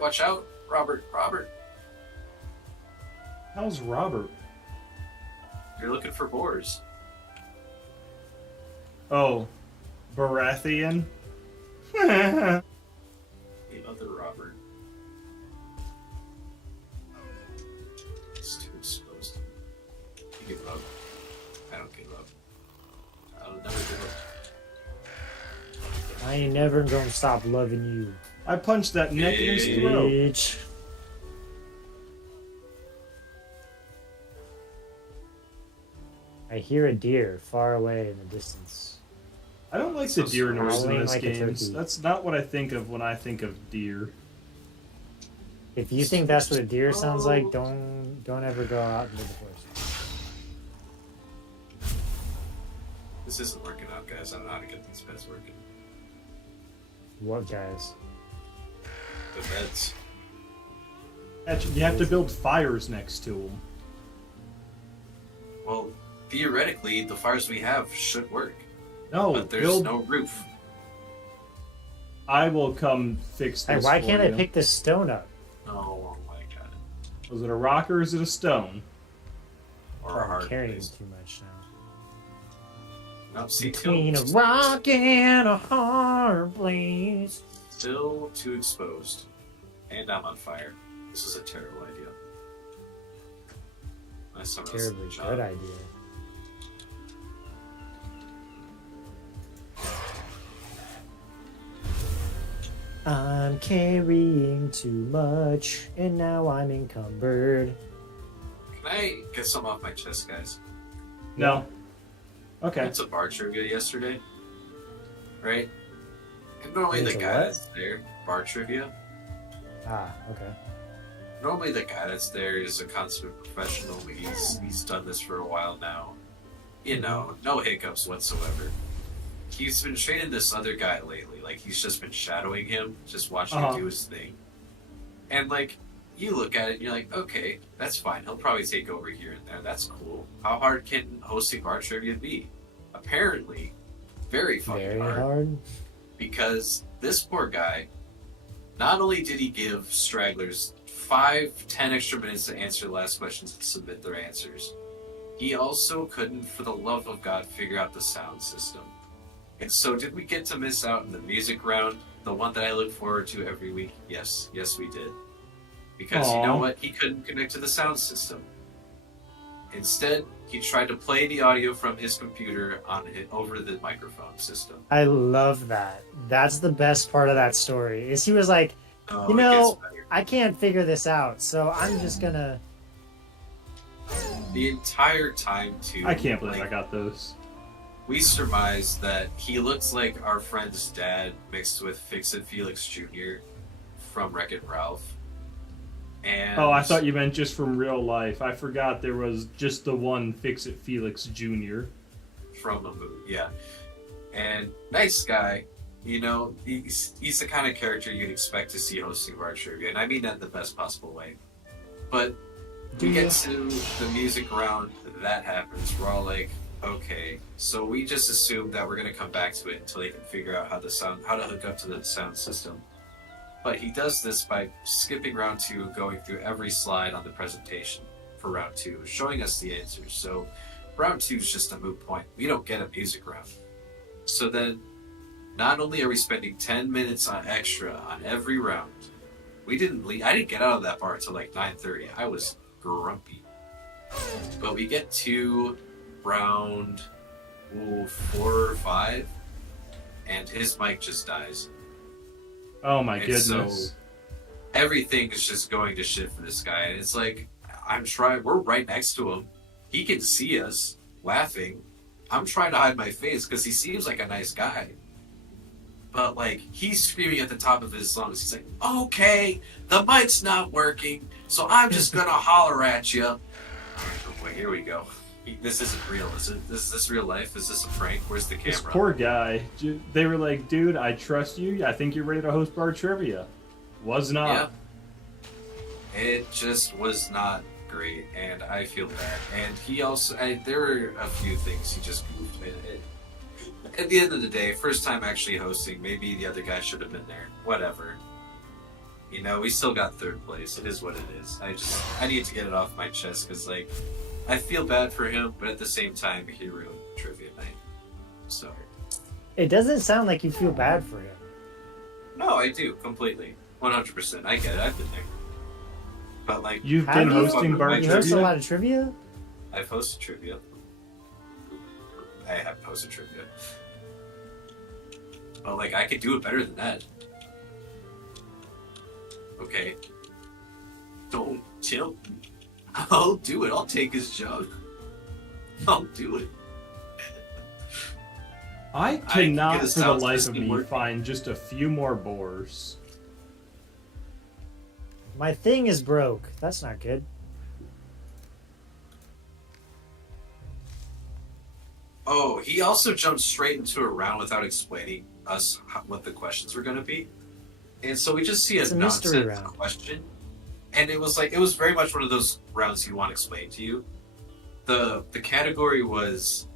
watch out! Robert. How's Robert? You're looking for boars. Oh, Baratheon? The other Robert. It's too exposed. You give up. I don't give up. I'll never give up. I ain't never gonna stop loving you. I punched that neck in his throat. Bitch. I hear a deer far away in the distance. I don't like the deer noise in howling this like a game. turkey. That's not what I think of when I think of deer. If you think that's what a deer sounds like, don't ever go out into the forest. This isn't working out, guys. I don't know how to get these beds working. What guys? The beds. Actually, you have to build fires next to them. Well, theoretically, the fires we have should work. No, But there's build. no roof. I will come fix Hey, this. why for can't I you. pick this stone up? Oh my god. Was it a rock or is it a stone? Or a I'm hard carrying place. too much now. Nope, see, Between a still, rock and a hard place. still too exposed. And I'm on fire. This is a terrible idea. Nice someone else Terribly did the job. good idea. I'm carrying too much, and now I'm encumbered. Can I get some off my chest, guys? No. I Okay. went to bar trivia yesterday. Right? And normally the Into guy what? that's there, bar trivia, Ah, okay. normally the guy that's there is a consummate professional. He's done this for a while now. You know, no hiccups whatsoever. He's been training this other guy lately. Like, he's just been shadowing him, just watching him do his thing. And, like, you look at it and you're like, okay, that's fine. He'll probably take over here and there. That's cool. How hard can hosting bar trivia be? Apparently, very fucking Very hard. hard. because this poor guy, not only did he give stragglers 5-10 extra minutes to answer the last questions and submit their answers, he also couldn't, for the love of God, figure out the sound system. And so did we get to miss out in the music round, the one that I look forward to every week? Yes, we did. Because you know what? He couldn't connect to the sound system. Instead, he tried to play the audio from his computer over the microphone system. I love that. That's the best part of that story. Is he was like, I can't figure this out, so I'm just gonna. The entire time, too. I can't believe I got those. We surmised that he looks like our friend's dad mixed with Fix-It Felix Jr. from Wreck-It Ralph. And I thought you meant just from real life. I forgot there was just the one Fix-It Felix Jr. From the movie, yeah. And nice guy. You know, he's the kind of character you'd expect to see hosting Bar Trivia, and I mean that in the best possible way. But we get to the music round, that happens. We're all like, okay. So we just assume that we're going to come back to it until they can figure out how to hook up to the sound system. But he does this by skipping round 2, going through every slide on the presentation for round 2, showing us the answers. So round 2 is just a moot point. We don't get a music round. So then, not only are we spending 10 minutes on extra on every round, I didn't get out of that bar until like 9:30. I was grumpy. But we get to round 4 or 5, and his mic just dies. Oh my goodness. So everything is just going to shit for this guy. And it's like, we're right next to him. He can see us laughing. I'm trying to hide my face because he seems like a nice guy. But like, he's screaming at the top of his lungs. He's like, okay, the mic's not working, so I'm just gonna holler at you. Oh boy, here we go. This isn't real. Is this real life? Is this a prank? Where's the camera? This poor guy. They were like, dude, I trust you. I think you're ready to host Bar Trivia. Was not. Yeah. It just was not great, and I feel bad. And he also, there were a few things he just goofed. At the end of the day, first time actually hosting, maybe the other guy should have been there. Whatever. You know, we still got 3rd place. It is what it is. I need to get it off my chest, because, like, I feel bad for him, but at the same time, he ruined trivia night. So. It doesn't sound like you feel bad for him. No, I do, completely. 100%. I get it. I've been there. But, like... You've been hosting Bar Trivia? You host a lot of trivia? I've hosted trivia. I haven't hosted trivia. But, like, I could do it better than that. Okay. Don't chill. I'll do it. I'll take his job. I'll do it. I cannot, for the life of me, find just a few more boars. My thing is broke. That's not good. Oh, he also jumped straight into a round without explaining us what the questions were going to be. And so we just see a nonsense question. And it was very much one of those rounds you want explained to you. The category was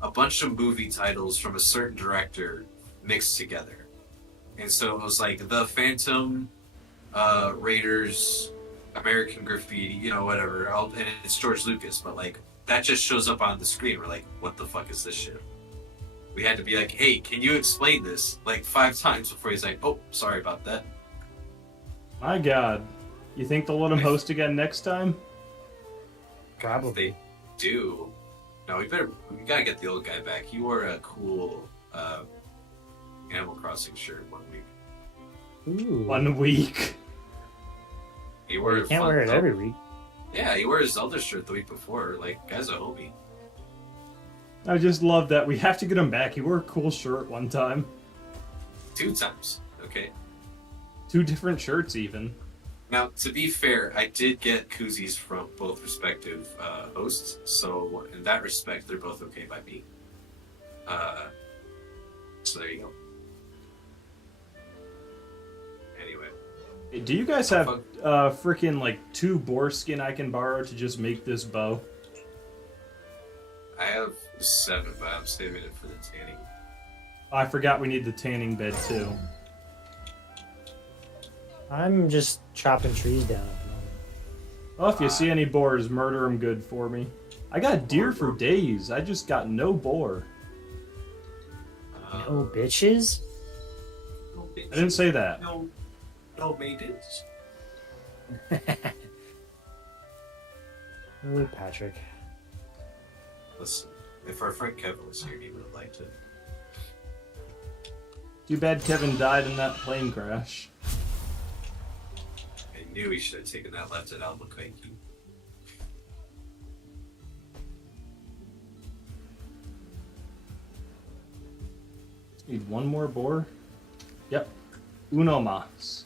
a bunch of movie titles from a certain director mixed together. And so it was like The Phantom, Raiders, American Graffiti, whatever. And it's George Lucas, but like that just shows up on the screen. We're like, what the fuck is this shit? We had to be like, hey, can you explain this? Like 5 times before he's like, oh, sorry about that. My God. You think they'll let him host again next time? Probably. If they do. No, we gotta get the old guy back. He wore a cool Animal Crossing shirt 1 week. Ooh. 1 week. He wore you can't wear it every week. Yeah, he wore his Zelda shirt the week before. Like, guy's a homie. I just love that we have to get him back. He wore a cool shirt one time. 2 times, okay? 2 different shirts, even. Now, to be fair, I did get koozies from both respective hosts, so in that respect, they're both okay by me. So there you go. Anyway. Do you guys have freaking like 2 boar skin I can borrow to just make this bow? I have 7, but I'm saving it for the tanning. I forgot we need the tanning bed too. I'm just chopping trees down at the moment. Well, if you see any boars, murder them good for me. I got deer for days. I just got no boar. No bitches? I didn't say that. No maidens. Ooh, Patrick. Listen, if our friend Kevin was here, he would have liked it. Too bad Kevin died in that plane crash. I knew he should have taken that left at Albuquerque. Need one more boar? Yep. Uno mas.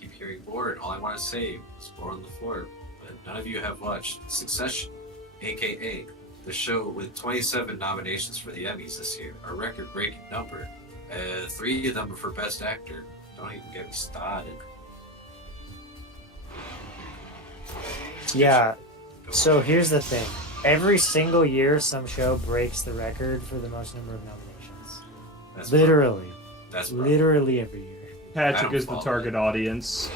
Keep hearing boar, and all I want to say is boar on the floor. But none of you have watched Succession, aka the show with 27 nominations for the Emmys this year, a record-breaking number. 3 of them are for Best Actor. Don't even get me started. Yeah. So here's the thing. Every single year, some show breaks the record for the most number of nominations. That's literally. That's literally every year. Patrick is the target audience.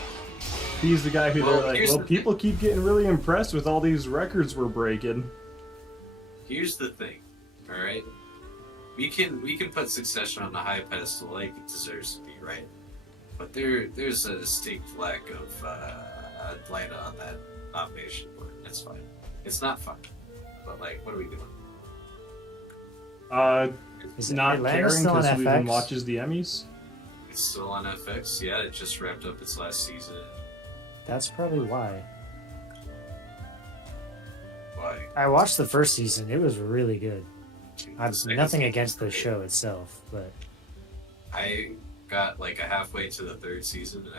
He's the guy who they're like, well, people keep getting really impressed with all these records we're breaking. Here's the thing, all right? We can put Succession on a high pedestal like it deserves to be, right? But there's a distinct lack of Atlanta on that nomination board. That's fine. It's not fun, but like, what are we doing? Is Not Atlanta caring still on because who even FX? watches the Emmys. It's still on FX. Yeah, it just wrapped up its last season. That's probably why. Why? I watched the first season. It was really good. I've second nothing season against the was great. show itself, but I got like a halfway to the 3rd season, and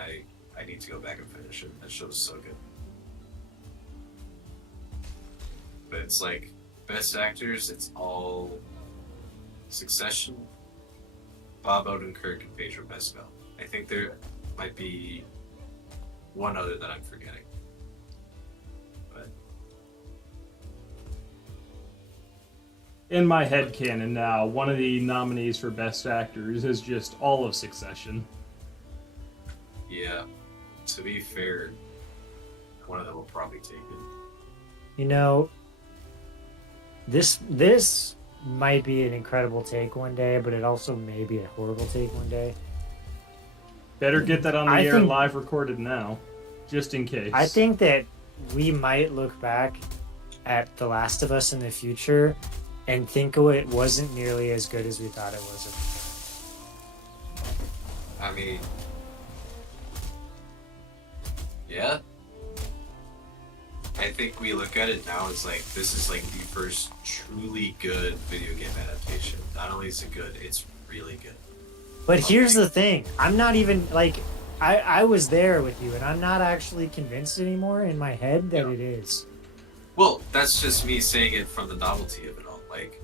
I need to go back and finish it. That show is so good. But it's like best actors. It's all Succession, Bob Odenkirk, and Pedro Pascal. I think there might be one other that I'm forgetting. But In my headcanon now, one of the nominees for Best Actors is just all of Succession. yeah, to be fair, one of them will probably take it. you know, this might be an incredible take one day, but it also may be a horrible take one day. Better get that on the I air think- live recorded now, just in case. I think that we might look back at The Last of Us in the future and think it wasn't nearly as good as we thought it was. I mean, yeah. I think we look at it now as like, this is like the first truly good video game adaptation. Not only is it good, it's really good. But here's the thing. I'm not even, like, I was there with you, and I'm not actually convinced anymore in my head that it is. Well, that's just me saying it from the novelty of it all. Like,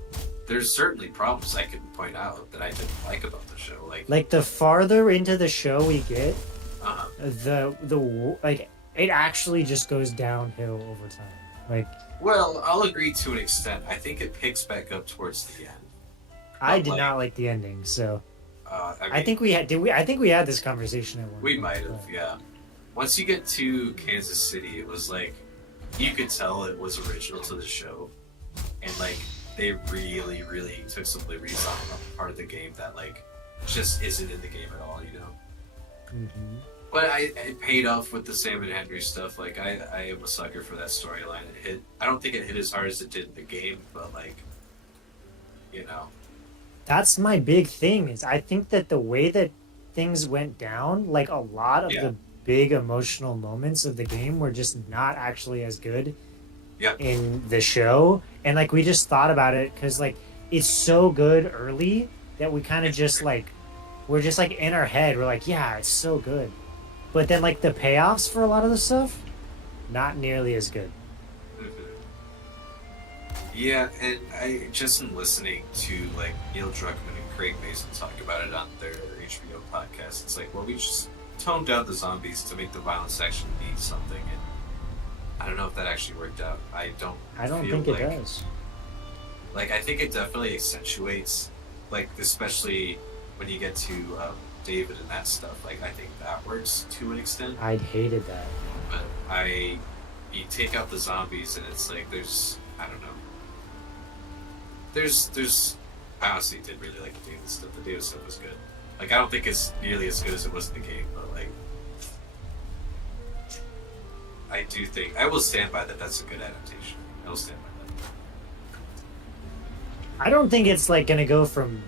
there's certainly problems I can point out that I didn't like about the show. Like, the farther into the show we get, uh-huh. like, it actually just goes downhill over time. Like, Well, I'll agree to an extent. I think it picks back up towards the end. I But, did like, not like the ending, so I I think we had I think we had this conversation at one We point, might have, but- yeah. Once you get to Kansas City, it was like, you could tell it was original to the show. And like, they really, really took some liberties on a part of the game that like, just isn't in the game at all, you know? Mhm. But it paid off with the Sam and Henry stuff. Like, I am a sucker for that storyline. I don't think it hit as hard as it did in the game, but like, you know. That's my big thing, is I think that the way that things went down, like a lot of the big emotional moments of the game were just not actually as good in the show. And like, we just thought about it because like, it's so good early that we kind of just like, we're just like in our head, we're like, yeah, it's so good. But then like the payoffs for a lot of the stuff, not nearly as good. Yeah, and I just in listening to like Neil Druckmann and Craig Mason talk about it on their HBO podcast, it's like, well, we just toned down the zombies to make the violence actually mean something, and I don't know if that actually worked out. I don't I don't feel think it like, does. Like, I think it definitely accentuates, like, especially when you get to David and that stuff. Like, I think that works to an extent. I'd hated that. But you take out the zombies and it's like, I don't know. I honestly did really like the David stuff. The David stuff was good. Like, I don't think it's nearly as good as it was in the game, but, like, I do think, I will stand by that. That's a good adaptation. I will stand by that. I don't think it's like gonna go from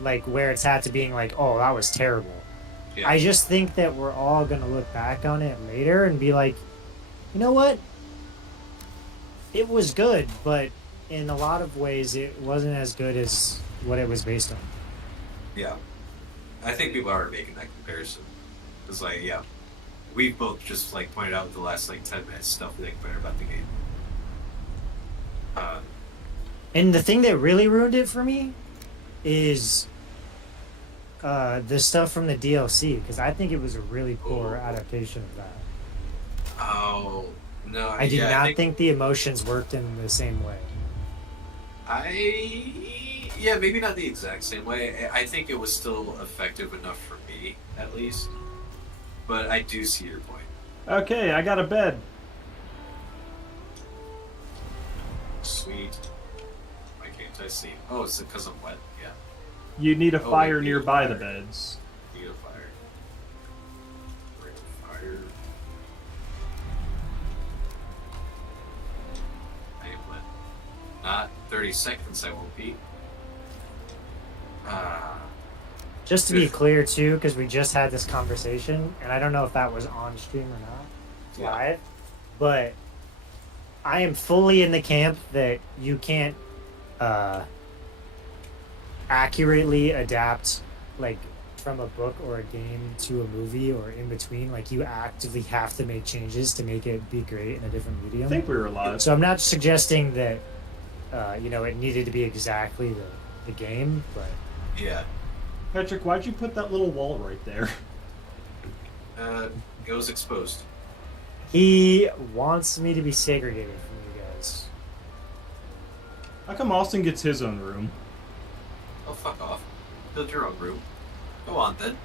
like where it's at to being like, oh, that was terrible. Yeah. I just think that we're all gonna look back on it later and be like, you know what? It was good, but in a lot of ways it wasn't as good as what it was based on. Yeah. I think people are making that comparison. It's like, yeah. We both just like pointed out the last like 10 minutes stuff we think better about the game. And the thing that really ruined it for me is the stuff from the DLC, because I think it was a really poor adaptation of that. Oh, no. I did not think the emotions worked in the same way. Yeah, maybe not the exact same way. I think it was still effective enough for me, at least. But I do see your point. Okay, I got a bed. Sweet. Why can't I sleep? Oh, it's because I'm wet. Yeah. You need a fire wait, nearby the beds. Need a fire. Bring a fire. I am wet. Not 30 seconds, I won't be. Just to be clear, too, because we just had this conversation, and I don't know if that was on stream or not, live, but I am fully in the camp that you can't accurately adapt, like, from a book or a game to a movie or in between. Like, you actively have to make changes to make it be great in a different medium. I think we were live. So I'm not suggesting that, it needed to be exactly the game, but... Yeah. Patrick, why'd you put that little wall right there? It was exposed. He wants me to be segregated from you guys. How come Austin gets his own room? Oh, fuck off. Build your own room. Go on, then.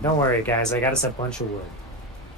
Don't worry, guys. I got us a bunch of wood.